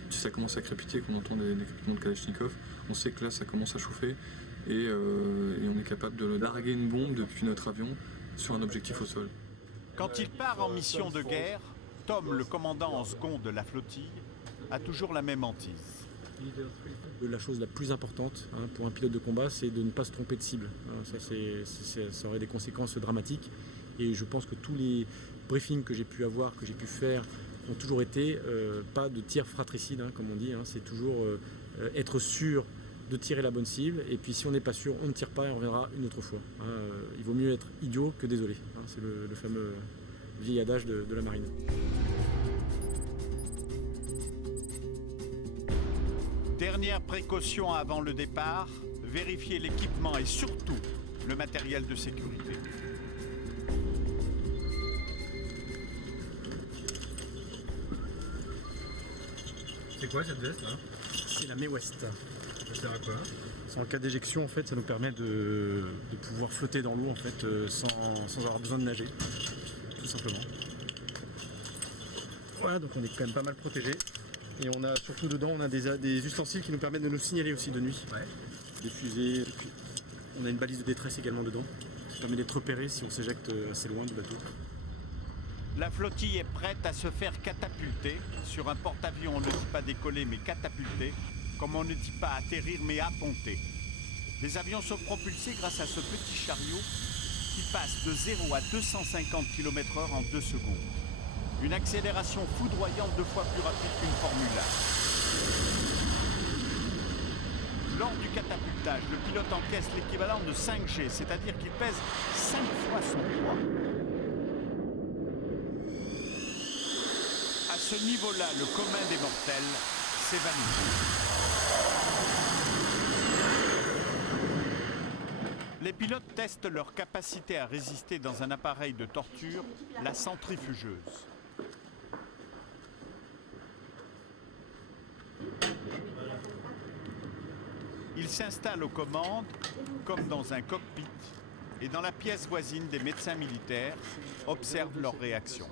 Si ça commence à crépiter, qu'on entend des crépitements de Kalachnikov, on sait que là ça commence à chauffer et on est capable de larguer une bombe depuis notre avion sur un objectif au sol. Quand il part en mission de guerre, Tom, le commandant en second de la flottille, a toujours la même hantise. La chose la plus importante pour un pilote de combat, c'est de ne pas se tromper de cible. Ça aurait des conséquences dramatiques. Et je pense que tous les briefings que j'ai pu avoir, que j'ai pu faire, ont toujours été pas de tir fratricide, comme on dit. C'est toujours être sûr de tirer la bonne cible. Et puis si on n'est pas sûr, on ne tire pas et on reviendra une autre fois. Il vaut mieux être idiot que désolé. C'est le fameux vieil adage de la marine. Dernière précaution avant le départ, vérifier l'équipement et surtout le matériel de sécurité. C'est quoi cette veste là? C'est la Mae West. Ça sert à quoi? En cas d'éjection, en fait, ça nous permet de pouvoir flotter dans l'eau en fait, sans avoir besoin de nager, tout simplement. Voilà, donc on est quand même pas mal protégé. Et on a surtout dedans, on a des ustensiles qui nous permettent de nous signaler aussi de nuit. Ouais. Des fusées. Et puis, on a une balise de détresse également dedans, qui permet d'être repéré si on s'éjecte assez loin du bateau. La flottille est prête à se faire catapulter. Sur un porte-avions, on ne dit pas décoller mais catapulter, comme on ne dit pas atterrir mais apponter. Les avions sont propulsés grâce à ce petit chariot qui passe de 0 à 250 km/h en 2 secondes. Une accélération foudroyante 2 fois plus rapide qu'une Formule 1. Lors du catapultage, le pilote encaisse l'équivalent de 5 G, c'est-à-dire qu'il pèse 5 fois son poids. ce niveau-là, le commun des mortels s'évanouit. Les pilotes testent leur capacité à résister dans un appareil de torture, la centrifugeuse. Ils s'installent aux commandes, comme dans un cockpit, et dans la pièce voisine, des médecins militaires observent leurs réactions.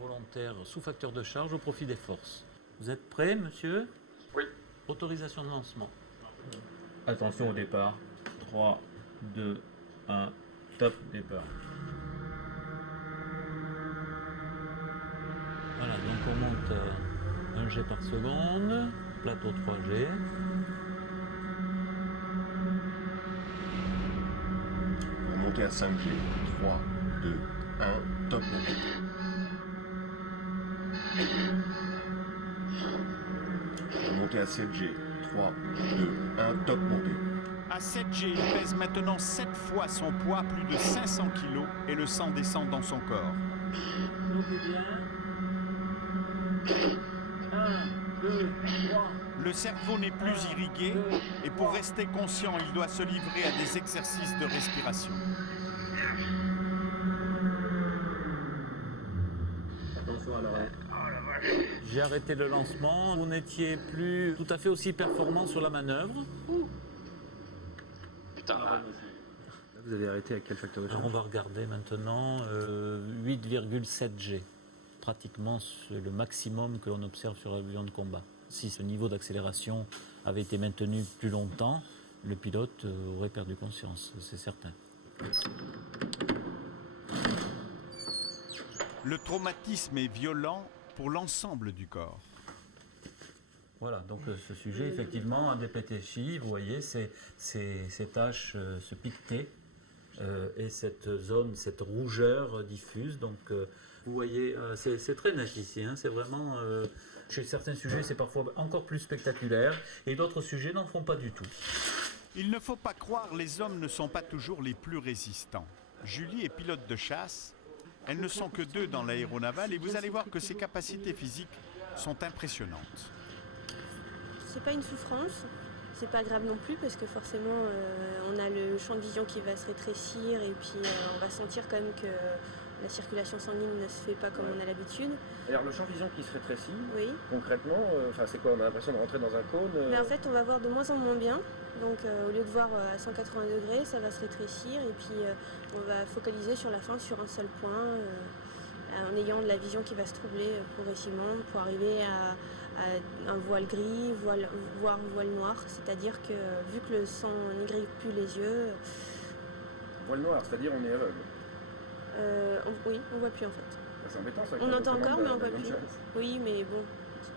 Volontaire sous facteur de charge au profit des forces. Vous êtes prêt, monsieur? Oui. Autorisation de lancement. Attention au départ. 3, 2, 1, top, départ. Voilà, donc on monte 1 jet par seconde, plateau 3G. Pour monter à 5G. 3, 2, 1, top, montée. Pour monter à 7G. 3, 2, 1, top, montée. À 7G, il pèse maintenant 7 fois son poids, plus de 500 kg, et le sang descend dans son corps. bien. 1, 2, 3. Le cerveau n'est plus irrigué, et pour rester conscient, il doit se livrer à des exercices de respiration. Attention à l'arrêt. J'ai arrêté le lancement. Vous n'étiez plus tout à fait aussi performant sur la manœuvre. Putain. Là, vous avez arrêté à quel facteur de charge? On va regarder maintenant 8,7 G. Pratiquement le maximum que l'on observe sur l'avion de combat. Si ce niveau d'accélération avait été maintenu plus longtemps, le pilote aurait perdu conscience, c'est certain. Le traumatisme est violent pour l'ensemble du corps. Voilà, donc ce sujet, effectivement, a des pétéchies, vous voyez, ces taches, ce piqueté et cette zone, cette rougeur diffuse. Donc, vous voyez, c'est très net ici, hein, c'est vraiment... chez certains sujets, c'est parfois encore plus spectaculaire, et d'autres sujets n'en font pas du tout. Il ne faut pas croire, les hommes ne sont pas toujours les plus résistants. Julie est pilote de chasse. Elles ne sont que 2 dans l'aéronavale, et vous allez voir que ses capacités physiques sont impressionnantes. C'est pas une souffrance, c'est pas grave non plus parce que forcément on a le champ de vision qui va se rétrécir et puis on va sentir quand même que la circulation sanguine ne se fait pas comme on a l'habitude. Alors le champ de vision qui se rétrécit, oui. Concrètement, c'est quoi? On a l'impression de rentrer dans un cône Mais en fait on va voir de moins en moins bien, donc au lieu de voir à 180 degrés, ça va se rétrécir et puis on va focaliser sur la fin sur un seul point en ayant de la vision qui va se troubler progressivement pour arriver à un voile gris, voire voile noir, c'est-à-dire que vu que le sang n'irrigue plus les yeux... Voile noir, c'est-à-dire on est aveugle? Oui, on voit plus en fait. C'est embêtant ça. On entend encore mais on voit plus. Oui, mais bon,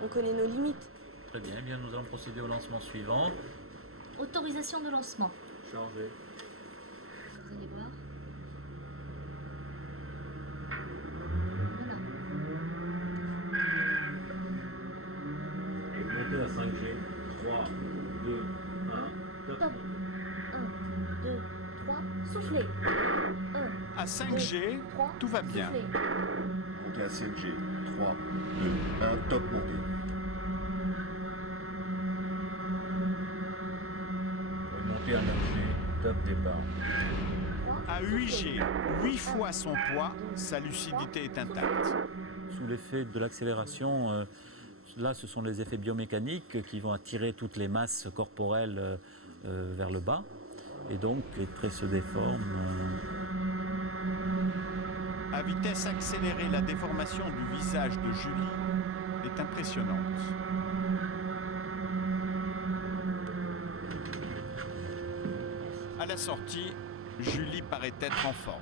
on connaît nos limites. Très bien, eh bien nous allons procéder au lancement suivant. Autorisation de lancement. Chargé. Vous allez voir. Montez à 5G. 3, 2, 1, top. Top. 1, 2, 3, soufflez. 1. À 5G, 3, tout va bien. soufflez. Montée à 7G. 3, 2, 1, top, montée. Montée à 9G, top départ. À 8G, 8 fois son poids, sa lucidité est intacte. Sous l'effet de l'accélération, là ce sont les effets biomécaniques qui vont attirer toutes les masses corporelles vers le bas. Et donc les traits se déforment. À vitesse accélérée, la déformation du visage de Julie est impressionnante. À la sortie, Julie paraît être en forme.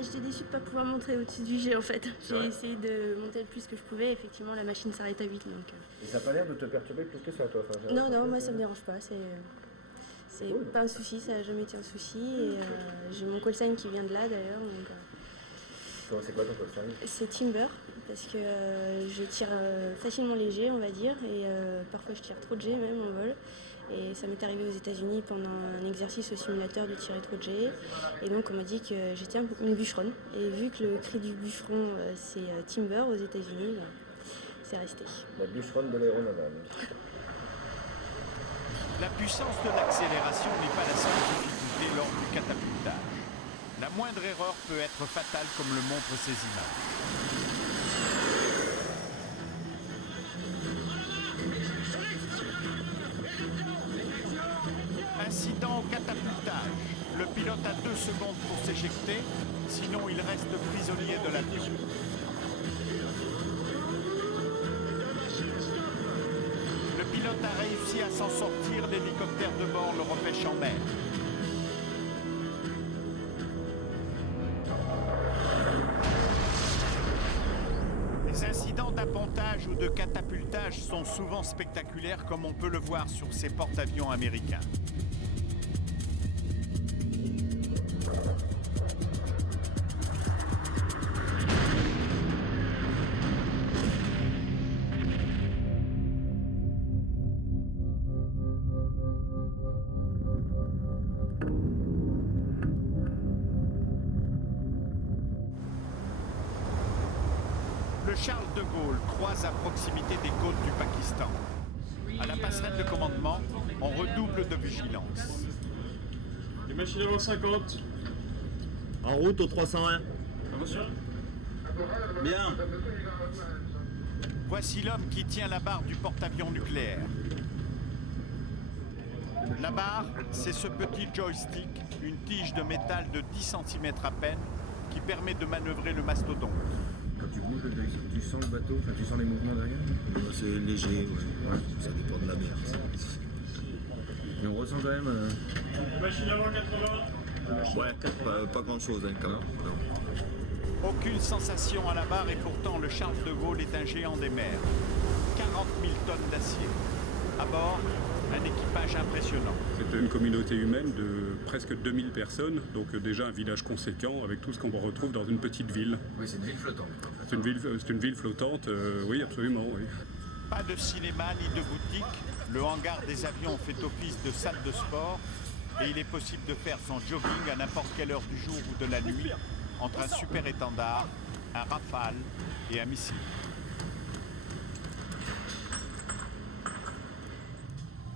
J'étais déçue de ne pas pouvoir monter au-dessus du G en fait. J'ai essayé de monter le plus que je pouvais, effectivement la machine s'arrête à 8 donc... Et ça n'a pas l'air de te perturber plus que ça toi? Non, moi ça me dérange pas, c'est cool. Pas un souci, ça n'a jamais été un souci. Et j'ai mon call sign qui vient de là d'ailleurs. C'est quoi ton call sign? C'est Timber, parce que je tire facilement léger on va dire, et parfois je tire trop de G même en vol. Et ça m'est arrivé aux États-Unis pendant un exercice au simulateur du tir rétro-jet. Et donc on m'a dit que j'étais une bûcheronne. Et vu que le cri du bûcheron c'est Timber aux États-Unis, bah, c'est resté. La bûcheronne de l'aéronaval. La puissance de l'accélération n'est pas la seule difficulté lors du catapultage. La moindre erreur peut être fatale comme le montrent ces images. Incident au catapultage. Le pilote a 2 secondes pour s'éjecter, sinon il reste prisonnier de l'avion. Le pilote a réussi à s'en sortir, l'hélicoptère de bord le repêche en mer. Les incidents d'appontage ou de catapultage sont souvent spectaculaires comme on peut le voir sur ces porte-avions américains. Le Charles de Gaulle croise à proximité des côtes du Pakistan. À la passerelle de commandement, on redouble de vigilance. Les machines avant 50. En route au 301. Attention. Bien. Voici l'homme qui tient la barre du porte-avions nucléaire. La barre, c'est ce petit joystick, une tige de métal de 10 cm à peine, qui permet de manœuvrer le mastodonte. Quand tu bouges le joystick, tu sens le bateau, tu sens les mouvements derrière? C'est léger, ouais. Ça dépend de la mer. Mais on ressent quand même... Machine avant 80. Ouais, pas grand chose hein, quand même. Non. Aucune sensation à la barre et pourtant le Charles de Gaulle est un géant des mers. 40 000 tonnes d'acier. À bord, un équipage impressionnant. C'est une communauté humaine de presque 2000 personnes, donc déjà un village conséquent avec tout ce qu'on retrouve dans une petite ville. Oui, c'est une ville flottante. C'est une ville flottante, oui, absolument, oui. Pas de cinéma ni de boutique, le hangar des avions fait office de salle de sport et il est possible de faire son jogging à n'importe quelle heure du jour ou de la nuit entre un super étendard, un Rafale et un missile.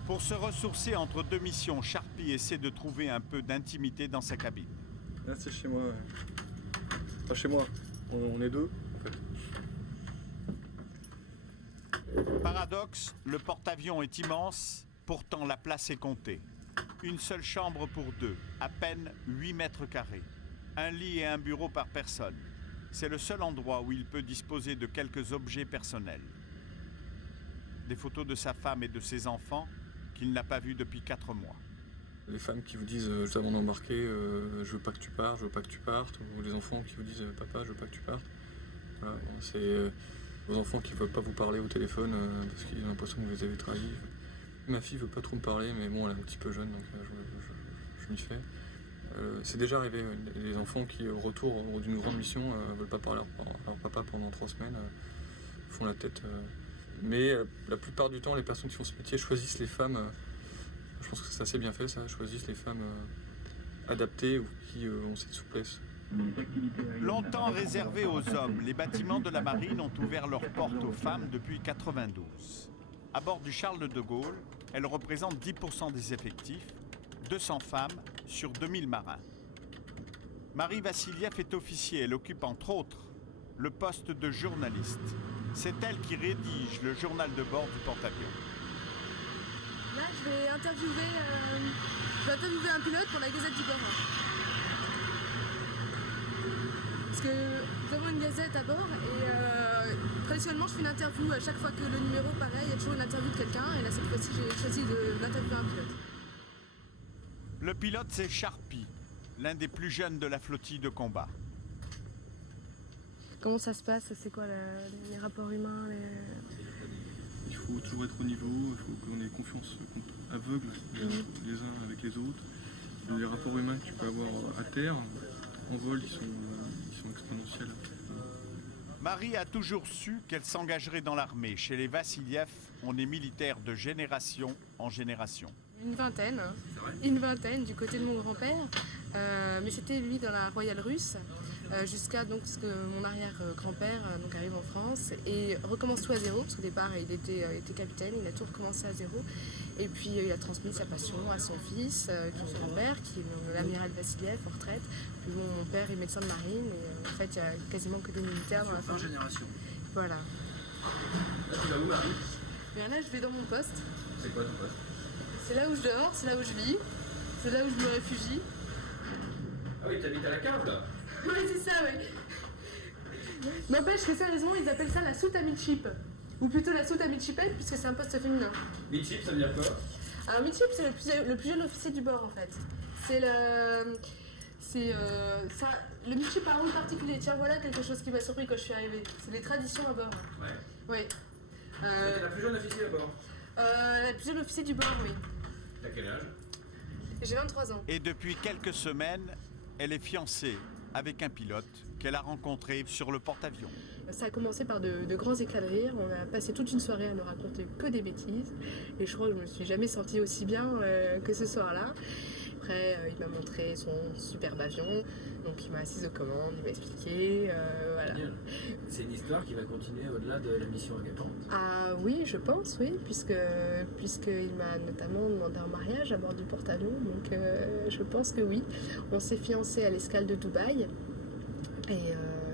Pour se ressourcer entre 2 missions, Sharpie essaie de trouver un peu d'intimité dans sa cabine. Là, c'est chez moi. Enfin, chez moi. On est 2, en fait. Paradoxe, le porte-avions est immense, pourtant la place est comptée. Une seule chambre pour 2, à peine 8 mètres carrés. Un lit et un bureau par personne. C'est le seul endroit où il peut disposer de quelques objets personnels. Des photos de sa femme et de ses enfants qu'il n'a pas vus depuis 4 mois. Les femmes qui vous disent juste avant d'embarquer, je veux pas que tu partes, je veux pas que tu partes, ou les enfants qui vous disent papa, je veux pas que tu partes. Voilà, bon, c'est vos enfants qui veulent pas vous parler au téléphone parce qu'ils ont l'impression que vous les avez trahis. Ma fille veut pas trop me parler, mais bon, elle est un petit peu jeune, donc je m'y fais. C'est déjà arrivé, les enfants qui, au retour d'une grande mission, veulent pas parler à leur papa pendant 3 semaines, font la tête. Mais la plupart du temps, les personnes qui font ce métier choisissent les femmes, je pense que c'est assez bien fait ça, choisissent les femmes adaptées ou qui ont cette souplesse. Longtemps réservés aux hommes, les bâtiments de la marine ont ouvert leurs portes aux femmes depuis 1992. À bord du Charles de Gaulle, elles représentent 10% des effectifs, 200 femmes sur 2000 marins. Marie Vassiliev est officier, elle occupe entre autres le poste de journaliste. C'est elle qui rédige le journal de bord du porte-avions. Là, je vais interviewer un pilote pour la Gazette du Bord. Parce que nous avons une gazette à bord et traditionnellement, je fais une interview à chaque fois que le numéro paraît, il y a toujours une interview de quelqu'un et là, cette fois-ci, j'ai choisi d'interviewer un pilote. Le pilote, c'est Sharpie, l'un des plus jeunes de la flottille de combat. Comment ça se passe? C'est quoi les rapports humains Il faut toujours être au niveau, il faut qu'on ait confiance aveugle les uns avec les autres. Les rapports humains que tu peux avoir à terre, en vol, ils sont exponentiels. Marie a toujours su qu'elle s'engagerait dans l'armée. Chez les Vassiliev, on est militaire de génération en génération. Une vingtaine du côté de mon grand-père, mais c'était lui dans la Royale Russe, jusqu'à donc ce que mon arrière-grand-père donc arrive en France et recommence tout à zéro, parce qu'au départ il était capitaine, il a tout recommencé à zéro, et puis il a transmis sa passion à son fils, mon grand-père, qui est l'amiral Vassiliev en retraite. Puis bon, mon père est médecin de marine, et en fait il y a quasiment que des militaires dans la famille. Génération. Voilà. Là, tu vas où, Marie? Bien là, je vais dans mon poste. C'est quoi ton poste? C'est là où je dors, c'est là où je vis, c'est là où je me réfugie. Ah oui, t'habites à la cave, là? Oui, c'est ça, oui. N'empêche que sérieusement, ils appellent ça la soute à midship. Ou plutôt la soute à midshipette, puisque c'est un poste féminin. Midship, ça veut dire quoi? Alors, midship, c'est le plus jeune officier du bord, en fait. C'est le... ça, le midship a un rôle particulier. Tiens, voilà quelque chose qui m'a surpris quand je suis arrivée. C'est les traditions à bord. Ouais. Oui. C'était la plus jeune officier à bord? La plus jeune officier du bord, oui. T'as quel âge? J'ai 23 ans. Et depuis quelques semaines, elle est fiancée avec un pilote qu'elle a rencontré sur le porte-avions. Ça a commencé par de grands éclats de rire. On a passé toute une soirée à ne raconter que des bêtises. Et je crois que je me suis jamais sentie aussi bien que ce soir-là. Après, il m'a montré son superbe avion. Donc il m'a assise aux commandes, il m'a expliqué. Voilà. C'est une histoire qui va continuer au-delà de la mission Agapante. Ah oui, je pense, oui, puisqu'il m'a notamment demandé en mariage à bord du porte-avions. Donc je pense que oui. On s'est fiancés à l'escale de Dubaï. Et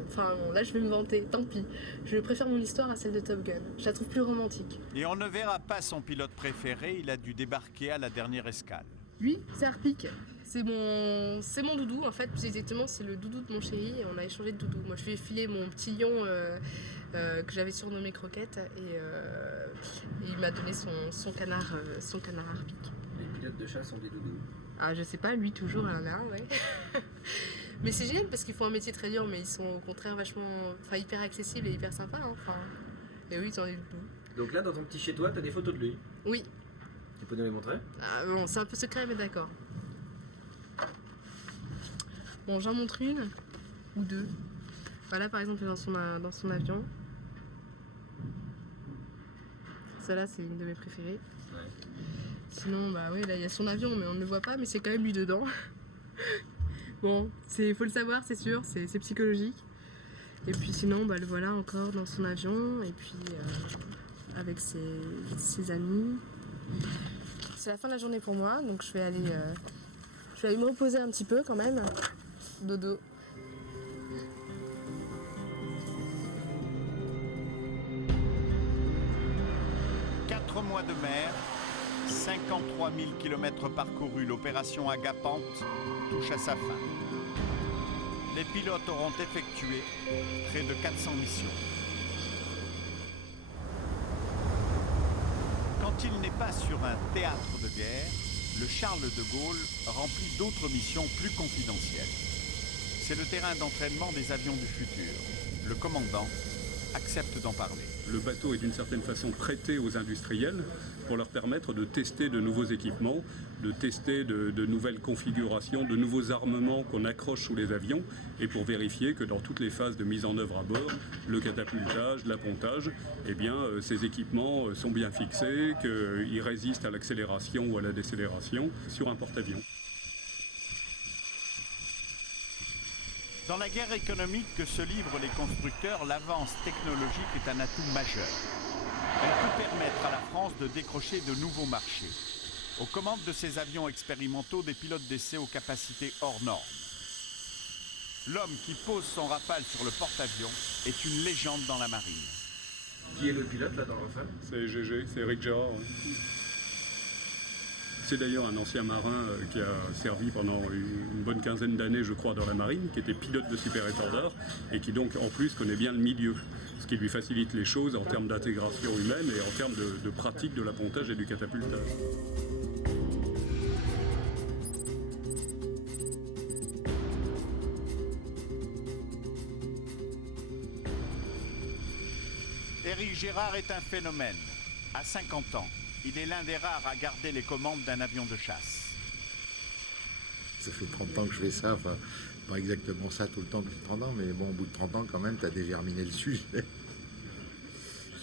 enfin, bon, là je vais me vanter, tant pis. Je préfère mon histoire à celle de Top Gun. Je la trouve plus romantique. Et on ne verra pas son pilote préféré, il a dû débarquer à la dernière escale. Lui, c'est Harpic. C'est mon doudou, en fait, plus exactement, c'est le doudou de mon chéri, et on a échangé de doudou. Moi, je lui ai filé mon petit lion que j'avais surnommé Croquette, et il m'a donné son canard Harpic. Les pilotes de chasse ont des doudous? Ah, je sais pas, lui, toujours, il en a un, ouais. Mais c'est génial, parce qu'ils font un métier très dur, mais ils sont au contraire hyper accessibles et hyper sympas, hein. Enfin, et oui, ils ont des doudous. Donc là, dans ton petit chez-toi, t'as des photos de lui? Oui. Tu peux nous les montrer? Ah, bon, c'est un peu secret, mais d'accord. Bon, j'en montre une ou deux. Voilà, par exemple, dans son avion. Celle-là, c'est une de mes préférées. Ouais. Sinon, bah oui, là, il y a son avion, mais on ne le voit pas, mais c'est quand même lui dedans. Bon, faut le savoir, c'est sûr, c'est psychologique. Et puis sinon, bah, le voilà encore dans son avion, et puis avec ses amis. C'est la fin de la journée pour moi, donc je vais aller me reposer un petit peu quand même. Dodo. Quatre mois de mer, 53 000 km parcourus, l'opération Agapante touche à sa fin. Les pilotes auront effectué près de 400 missions. Quand il n'est pas sur un théâtre de guerre, le Charles de Gaulle remplit d'autres missions plus confidentielles. C'est le terrain d'entraînement des avions du futur. Le commandant accepte d'en parler. Le bateau est d'une certaine façon prêté aux industriels pour leur permettre de tester de nouveaux équipements, de tester de nouvelles configurations, de nouveaux armements qu'on accroche sous les avions, et pour vérifier que dans toutes les phases de mise en œuvre à bord, le catapultage, l'appontage, eh bien, ces équipements sont bien fixés, qu'ils résistent à l'accélération ou à la décélération sur un porte-avions. Dans la guerre économique que se livrent les constructeurs, l'avance technologique est un atout majeur. Elle peut permettre à la France de décrocher de nouveaux marchés. Aux commandes de ces avions expérimentaux, des pilotes d'essai aux capacités hors normes. L'homme qui pose son Rafale sur le porte-avions est une légende dans la marine. Qui est le pilote là dans le Rafale? C'est GG, c'est Eric Gérard. Ouais. C'est d'ailleurs un ancien marin qui a servi pendant une bonne quinzaine d'années, je crois, dans la marine, qui était pilote de super-étendard et qui donc en plus connaît bien le milieu, ce qui lui facilite les choses en termes d'intégration humaine et en termes de pratique de l'appontage et du catapultage. Éric Gérard est un phénomène. À 50 ans, il est l'un des rares à garder les commandes d'un avion de chasse. Ça fait 30 ans que je fais ça, enfin, pas exactement ça tout le temps depuis 30 ans, mais bon, au bout de 30 ans, quand même, tu as dégerminé le sujet.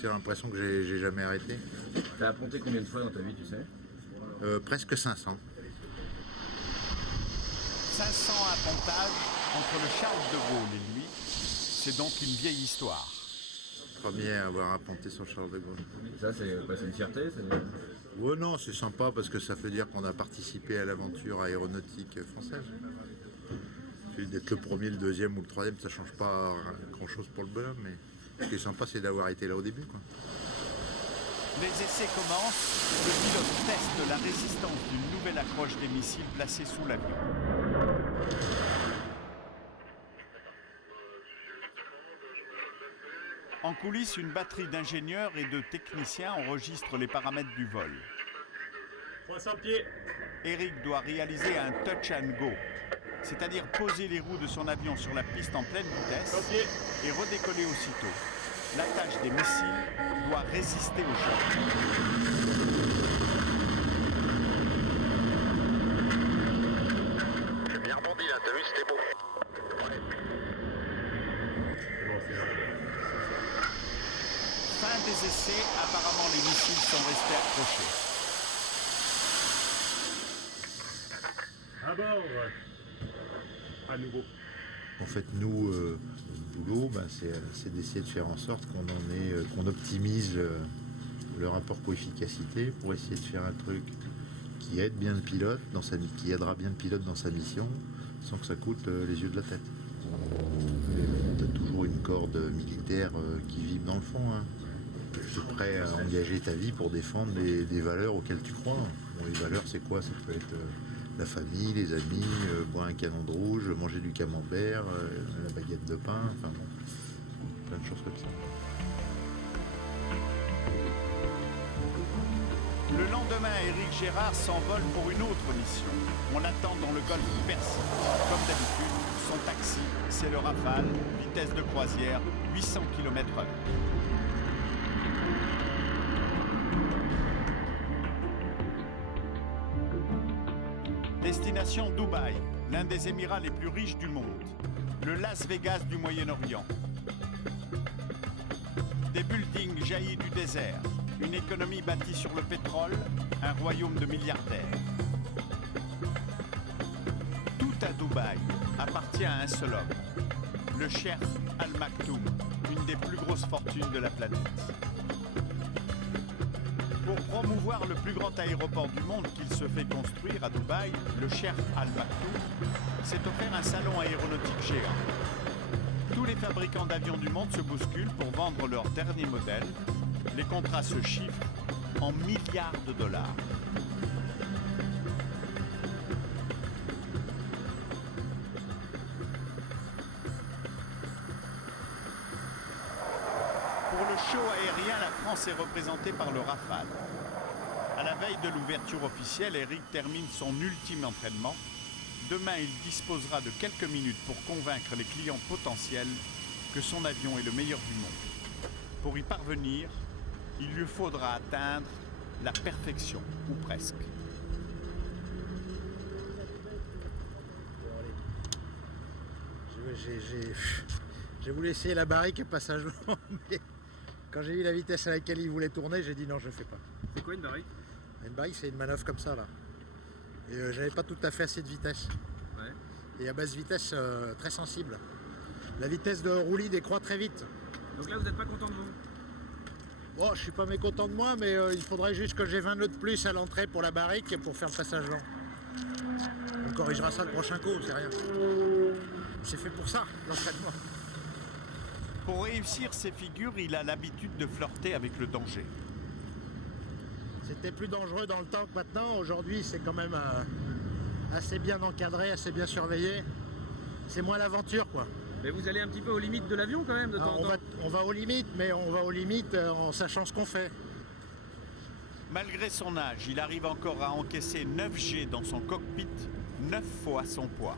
J'ai l'impression que j'ai jamais arrêté. T'as apponté combien de fois dans ta vie, tu sais? Presque 500. 500 appontages entre le Charles de Gaulle et lui, c'est donc une vieille histoire. Premier à avoir apponté sur Charles de Gaulle. Ça, c'est une fierté? Ouais, non, c'est sympa parce que ça veut dire qu'on a participé à l'aventure aéronautique française. D'être le premier, le deuxième ou le troisième, ça change pas grand-chose pour le bonhomme, mais ce qui est sympa, c'est d'avoir été là au début, quoi. Les essais commencent, le pilote teste la résistance d'une nouvelle accroche des missiles placés sous l'avion. En coulisses, une batterie d'ingénieurs et de techniciens enregistre les paramètres du vol. 300 pieds. Eric doit réaliser un touch and go, c'est-à-dire poser les roues de son avion sur la piste en pleine vitesse et redécoller aussitôt. L'attache des missiles doit résister au choc. J'ai bien rebondi là, t'as vu, c'était beau. Ouais. Fin des essais, apparemment les missiles sont restés accrochés. À bord. À nouveau. En fait, nous, le boulot, c'est d'essayer de faire en sorte qu'on optimise le rapport coût-efficacité pour essayer de faire un truc qui aide bien le pilote, qui aidera bien le pilote dans sa mission, sans que ça coûte les yeux de la tête. Tu as toujours une corde militaire qui vibre dans le fond. Hein. Tu es prêt à engager ta vie pour défendre des valeurs auxquelles tu crois. Bon, les valeurs, c'est quoi? Ça peut être la famille, les amis, boire un canon de rouge, manger du camembert, la baguette de pain, enfin bon, plein de choses comme ça. Le lendemain, Éric Gérard s'envole pour une autre mission. On l'attend dans le golfe Persique. Comme d'habitude, son taxi, c'est le Rafale, vitesse de croisière, 800 km/h. Destination Dubaï, l'un des Émirats les plus riches du monde. Le Las Vegas du Moyen-Orient. Des buildings jaillis du désert. Une économie bâtie sur le pétrole, un royaume de milliardaires. Tout à Dubaï appartient à un seul homme, le Cheikh Al Maktoum, une des plus grosses fortunes de la planète. Pour promouvoir le plus grand aéroport du monde qu'il se fait construire à Dubaï, le Cheikh Al Maktoum s'est offert un salon aéronautique géant. Tous les fabricants d'avions du monde se bousculent pour vendre leurs derniers modèles. Les contrats se chiffrent en milliards de dollars. Pour le show aérien, la France est représentée par le Rafale. À la veille de l'ouverture officielle, Éric termine son ultime entraînement. Demain, il disposera de quelques minutes pour convaincre les clients potentiels que son avion est le meilleur du monde. Pour y parvenir, il lui faudra atteindre la perfection, ou presque. J'ai voulu essayer la barrique et passage long, mais quand j'ai vu la vitesse à laquelle il voulait tourner, j'ai dit non, je ne fais pas. C'est quoi une barrique? Une barrique, c'est une manœuvre comme ça, là. Et j'avais pas tout à fait assez de vitesse. Ouais. Et à basse vitesse, très sensible. La vitesse de roulis décroît très vite. Donc là, vous n'êtes pas content de vous? Bon, je suis pas mécontent de moi, mais il faudrait juste que j'ai 20 nœuds de plus à l'entrée pour la barrique et pour faire le passage lent. On corrigera ça le prochain coup, c'est rien. C'est fait pour ça, l'entraînement. Pour réussir ses figures, il a l'habitude de flirter avec le danger. C'était plus dangereux dans le temps que maintenant. Aujourd'hui, c'est quand même assez bien encadré, assez bien surveillé. C'est moins l'aventure, quoi. Mais vous allez un petit peu aux limites de l'avion quand même de temps en temps. On va aux limites, mais on va aux limites en sachant ce qu'on fait. Malgré son âge, il arrive encore à encaisser 9 G dans son cockpit, 9 fois son poids.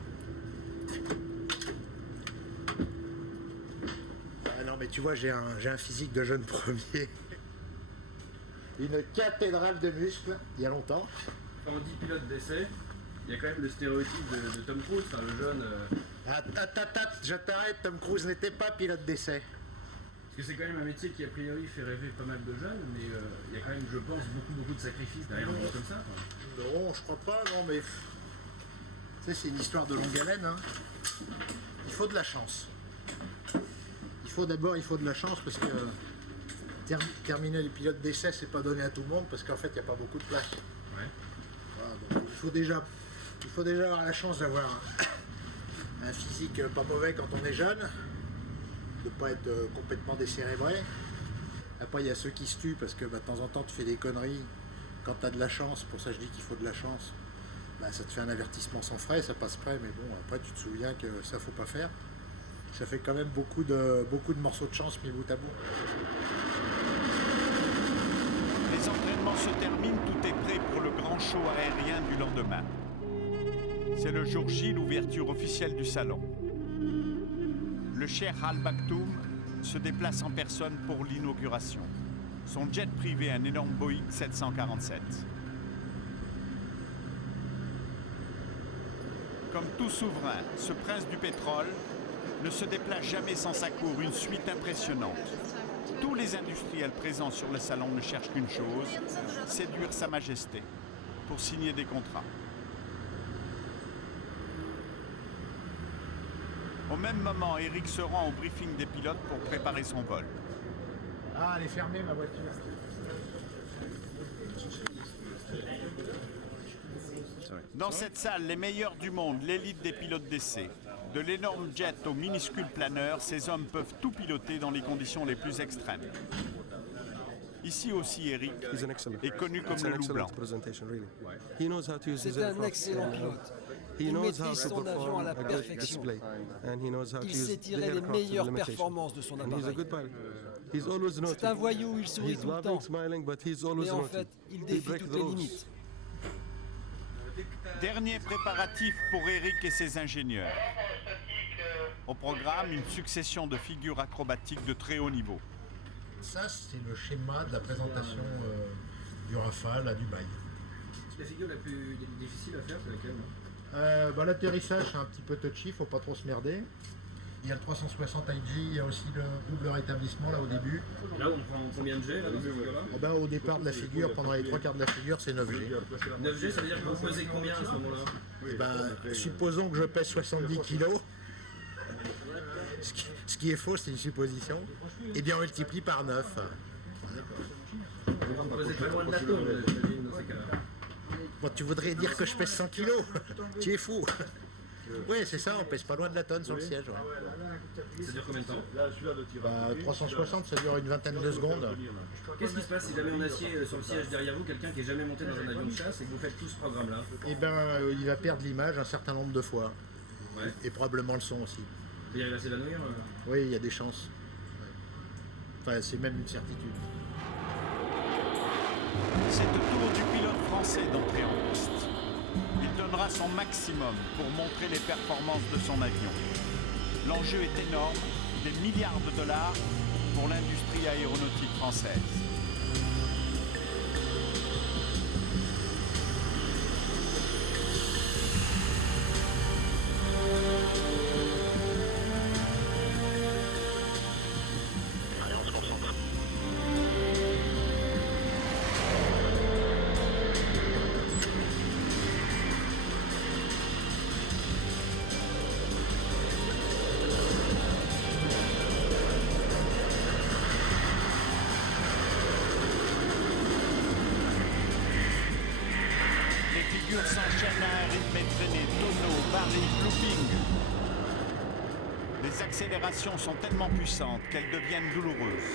Ah non, mais tu vois, j'ai un physique de jeune premier. Une cathédrale de muscles, il y a longtemps. Quand on dit pilote d'essai, Il y a quand même le stéréotype de Tom Cruise, enfin, le jeune. Je t'arrête, Tom Cruise n'était pas pilote d'essai. Parce que c'est quand même un métier qui, a priori, fait rêver pas mal de jeunes, mais il y a quand même, je pense, beaucoup de sacrifices derrière un boulot comme ça. Quoi. Non, je crois pas, non, mais. Tu sais, c'est une histoire de longue haleine. Hein. Il faut de la chance. Il faut de la chance parce que terminer les pilotes d'essai, c'est pas donné à tout le monde parce qu'en fait, il n'y a pas beaucoup de place. Ouais. Voilà, donc il faut déjà avoir la chance d'avoir un physique pas mauvais quand on est jeune, de pas être complètement décérébré. Après, il y a ceux qui se tuent parce que de temps en temps, tu fais des conneries. Quand tu as de la chance, pour ça je dis qu'il faut de la chance, ça te fait un avertissement sans frais, ça passe près, mais bon, après tu te souviens que ça faut pas faire. Ça fait quand même beaucoup de morceaux de chance mis bout à bout. Les entraînements se terminent, tout est prêt pour le grand show aérien du lendemain. C'est le jour J, l'ouverture officielle du salon. Le Cheikh Al Maktoum se déplace en personne pour l'inauguration. Son jet privé, un énorme Boeing 747. Comme tout souverain, ce prince du pétrole ne se déplace jamais sans sa cour, une suite impressionnante. Tous les industriels présents sur le salon ne cherchent qu'une chose, séduire Sa Majesté pour signer des contrats. Au même moment, Eric se rend au briefing des pilotes pour préparer son vol. Ah, elle est fermée ma voiture. Dans cette salle, les meilleurs du monde, l'élite des pilotes d'essai. De l'énorme jet au minuscule planeur, ces hommes peuvent tout piloter dans les conditions les plus extrêmes. Ici aussi, Eric est connu comme le loup blanc. C'est un excellent pilote. Il maîtrise son avion à la perfection. Il sait tirer les meilleures performances de son appareil. C'est un voyou, il sourit tout le temps. Mais en fait, il défie toutes les limites. Dernier préparatif pour Eric et ses ingénieurs. Au programme, une succession de figures acrobatiques de très haut niveau. Ça, c'est le schéma de la présentation du Rafale à Dubaï. La figure la plus difficile à faire, c'est laquelle? L'atterrissage, c'est un petit peu touchy, faut pas trop se merder. Il y a le 360 IG, il y a aussi le double rétablissement là au début. Et là, on prend combien de G là, dans cette figure-là? Au départ de la figure, pendant les 3 quarts de la figure, c'est 9G. 9G, ça veut dire que vous pesez combien à ce moment-là? Supposons que je pèse 70 kilos. Ce qui est faux, c'est une supposition. Et bien on multiplie par 9. Vous pesez très loin de la tôle, j'imagine, dans ces cas-là. Bon, tu voudrais dire que je pèse 100 kilos? Tu es fou. Oui, c'est ça, on pèse pas loin de la tonne sur le siège. Ouais. Ça dure combien de temps? 360, ça dure une vingtaine de secondes. Qu'est-ce qui se passe si jamais on assied sur le siège derrière vous quelqu'un qui n'est jamais monté dans un avion de chasse et que vous faites tout ce programme-là? Il va perdre l'image un certain nombre de fois. Ouais. Et probablement le son aussi. Il arrive à s'évanouir? Oui, il y a des chances. Enfin, c'est même une certitude. C'est au tour du pilote français d'entrer en piste. Il donnera son maximum pour montrer les performances de son avion. L'enjeu est énorme, des milliards de dollars pour l'industrie aéronautique française. S'enchaînent à un rythme effréné, tonneau, baril, looping. Les accélérations sont tellement puissantes qu'elles deviennent douloureuses.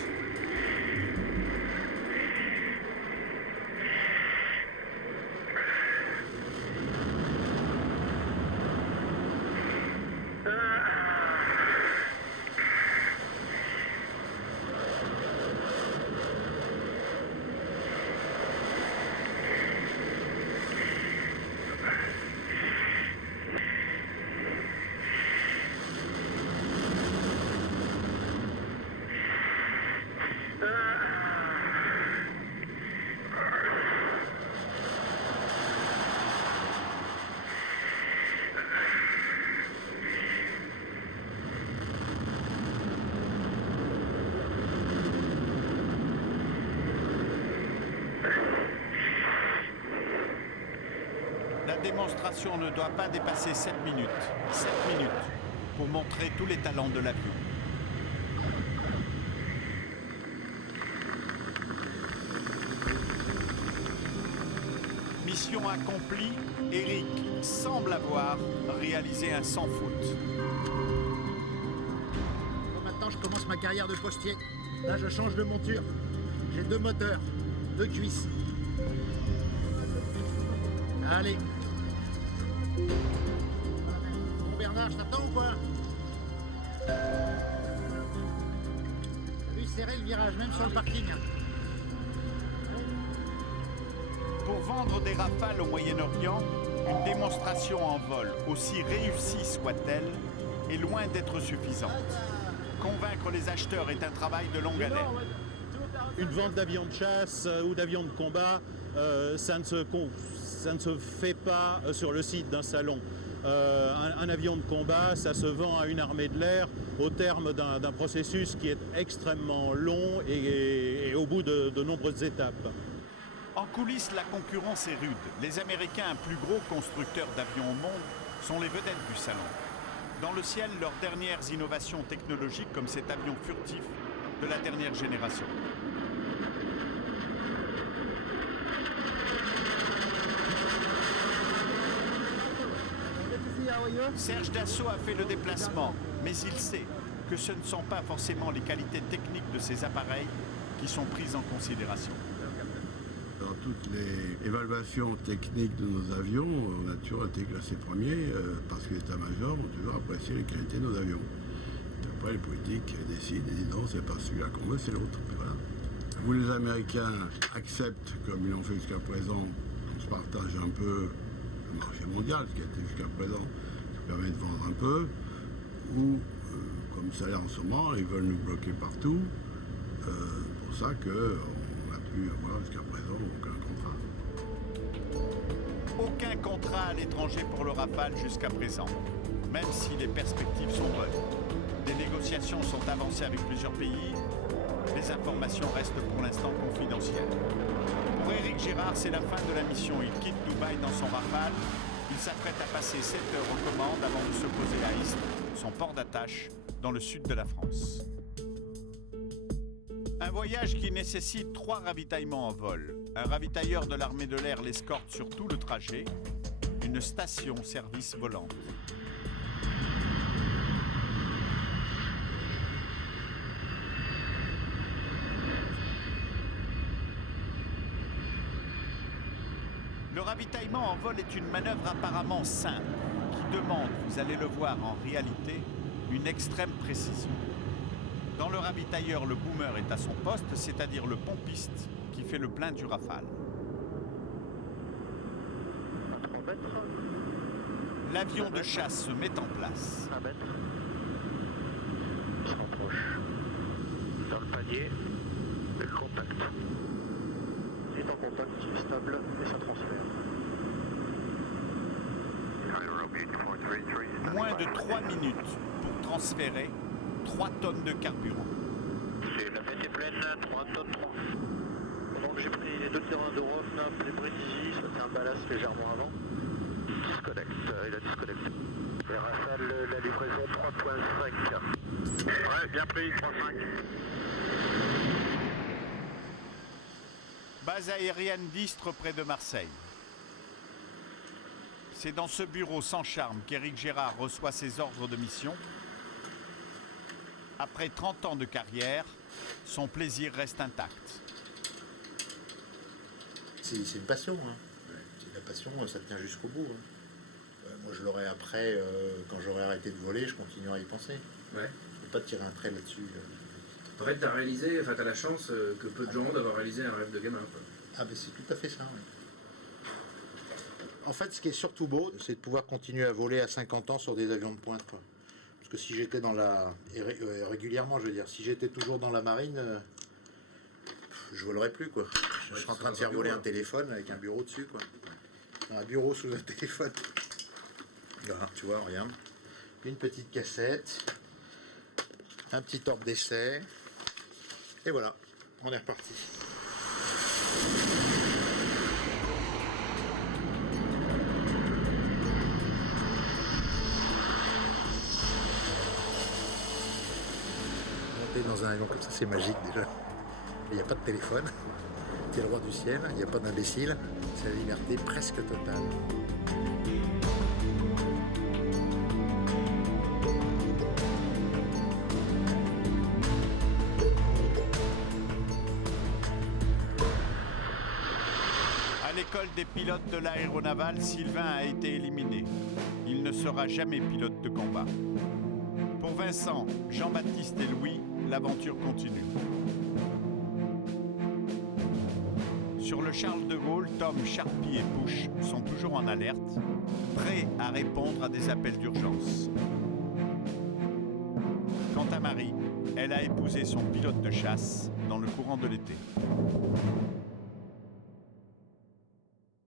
démonstration ne doit pas dépasser 7 minutes. 7 minutes pour montrer tous les talents de l'avion. Mission accomplie, Eric semble avoir réalisé un sans faute. Bon, maintenant, je commence ma carrière de postier. Là, je change de monture. J'ai 2 moteurs, 2 cuisses. Allez. Bon, Bernard, je t'attends ou quoi? T'as vu serrer le virage, même sur le parking. Pour vendre des Rafales au Moyen-Orient, une démonstration en vol, aussi réussie soit-elle, est loin d'être suffisante. Convaincre les acheteurs est un travail de longue haleine. Une vente d'avions de chasse ou d'avions de combat, ça ne se fait pas sur le site d'un salon. Un avion de combat, ça se vend à une armée de l'air au terme d'un processus qui est extrêmement long et au bout de nombreuses étapes. En coulisses, la concurrence est rude. Les Américains, plus gros constructeurs d'avions au monde, sont les vedettes du salon. Dans le ciel, leurs dernières innovations technologiques comme cet avion furtif de la dernière génération. Serge Dassault a fait le déplacement, mais il sait que ce ne sont pas forcément les qualités techniques de ces appareils qui sont prises en considération. Dans toutes les évaluations techniques de nos avions, on a toujours été classé premier parce que l'état-major ont toujours apprécié les qualités de nos avions. Après, les politiques décident et disent non, c'est pas celui-là qu'on veut, c'est l'autre. Voilà. Vous, les Américains, acceptent, comme ils l'ont fait jusqu'à présent, on se partage un peu le marché mondial, ce qui a été jusqu'à présent, qui permet de vendre un peu, ou, comme ça l'est en ce moment, ils veulent nous bloquer partout. C'est pour ça qu'on n'a pu avoir jusqu'à présent aucun contrat. Aucun contrat à l'étranger pour le Rafale jusqu'à présent, même si les perspectives sont bonnes. Des négociations sont avancées avec plusieurs pays. Les informations restent pour l'instant confidentielles. Pour Éric Gérard, c'est la fin de la mission. Il quitte Dubaï dans son Rafale. Il s'apprête à passer 7 heures aux commandes avant de se poser à Istres, son port d'attache, dans le sud de la France. Un voyage qui nécessite 3 ravitaillements en vol. Un ravitailleur de l'armée de l'air l'escorte sur tout le trajet. Une station-service volante. Le ravitaillement en vol est une manœuvre apparemment simple, qui demande, vous allez le voir en réalité, une extrême précision. Dans le ravitailleur, le boomer est à son poste, c'est-à-dire le pompiste qui fait le plein du Rafale. L'avion de chasse se met en place. 1 mètre. Il se rapproche. Dans le panier, le contact. Il est en contact, il est stable et ça transfère. Moins de 3 minutes pour transférer 3 tonnes de carburant. La fête est pleine, 3 tonnes 3. Donc j'ai pris les 2 terrains d'Europe, les Brindisi, ça fait un ballast légèrement avant. Disconnect, il a disconnecté. Les Rafale, la livraison 3.5. Ouais, bien pris, 3.5. Base aérienne d'Istres près de Marseille. C'est dans ce bureau sans charme qu'Éric Gérard reçoit ses ordres de mission. Après 30 ans de carrière, son plaisir reste intact. C'est une passion. Hein. La passion, ça tient jusqu'au bout. Hein. Moi, je l'aurai après, quand j'aurai arrêté de voler, je continuerai à y penser. Ouais. Je ne peux pas tirer un trait là-dessus. En fait, tu as la chance que peu de gens ont d'avoir réalisé un rêve de gamin. Quoi. Ah ben c'est tout à fait ça, oui. En fait, ce qui est surtout beau, c'est de pouvoir continuer à voler à 50 ans sur des avions de pointe, quoi. Parce que si j'étais dans la... régulièrement, je veux dire, si j'étais toujours dans la marine, je volerais plus, quoi. Je serais en train de faire voler un téléphone avec un bureau dessus, quoi. Un bureau sous un téléphone. Là, tu vois, regarde. Une petite cassette. Un petit ordre d'essai. Et voilà, on est reparti. dans un avion comme ça, c'est magique déjà. Il n'y a pas de téléphone, tu es le roi du ciel, il n'y a pas d'imbécile, c'est la liberté presque totale. À l'école des pilotes de l'aéronavale, Sylvain a été éliminé. Il ne sera jamais pilote de combat. Pour Vincent, Jean-Baptiste et Louis, l'aventure continue. Sur le Charles de Gaulle, Tom, Charpie et Push sont toujours en alerte, prêts à répondre à des appels d'urgence. Quant à Marie, elle a épousé son pilote de chasse dans le courant de l'été.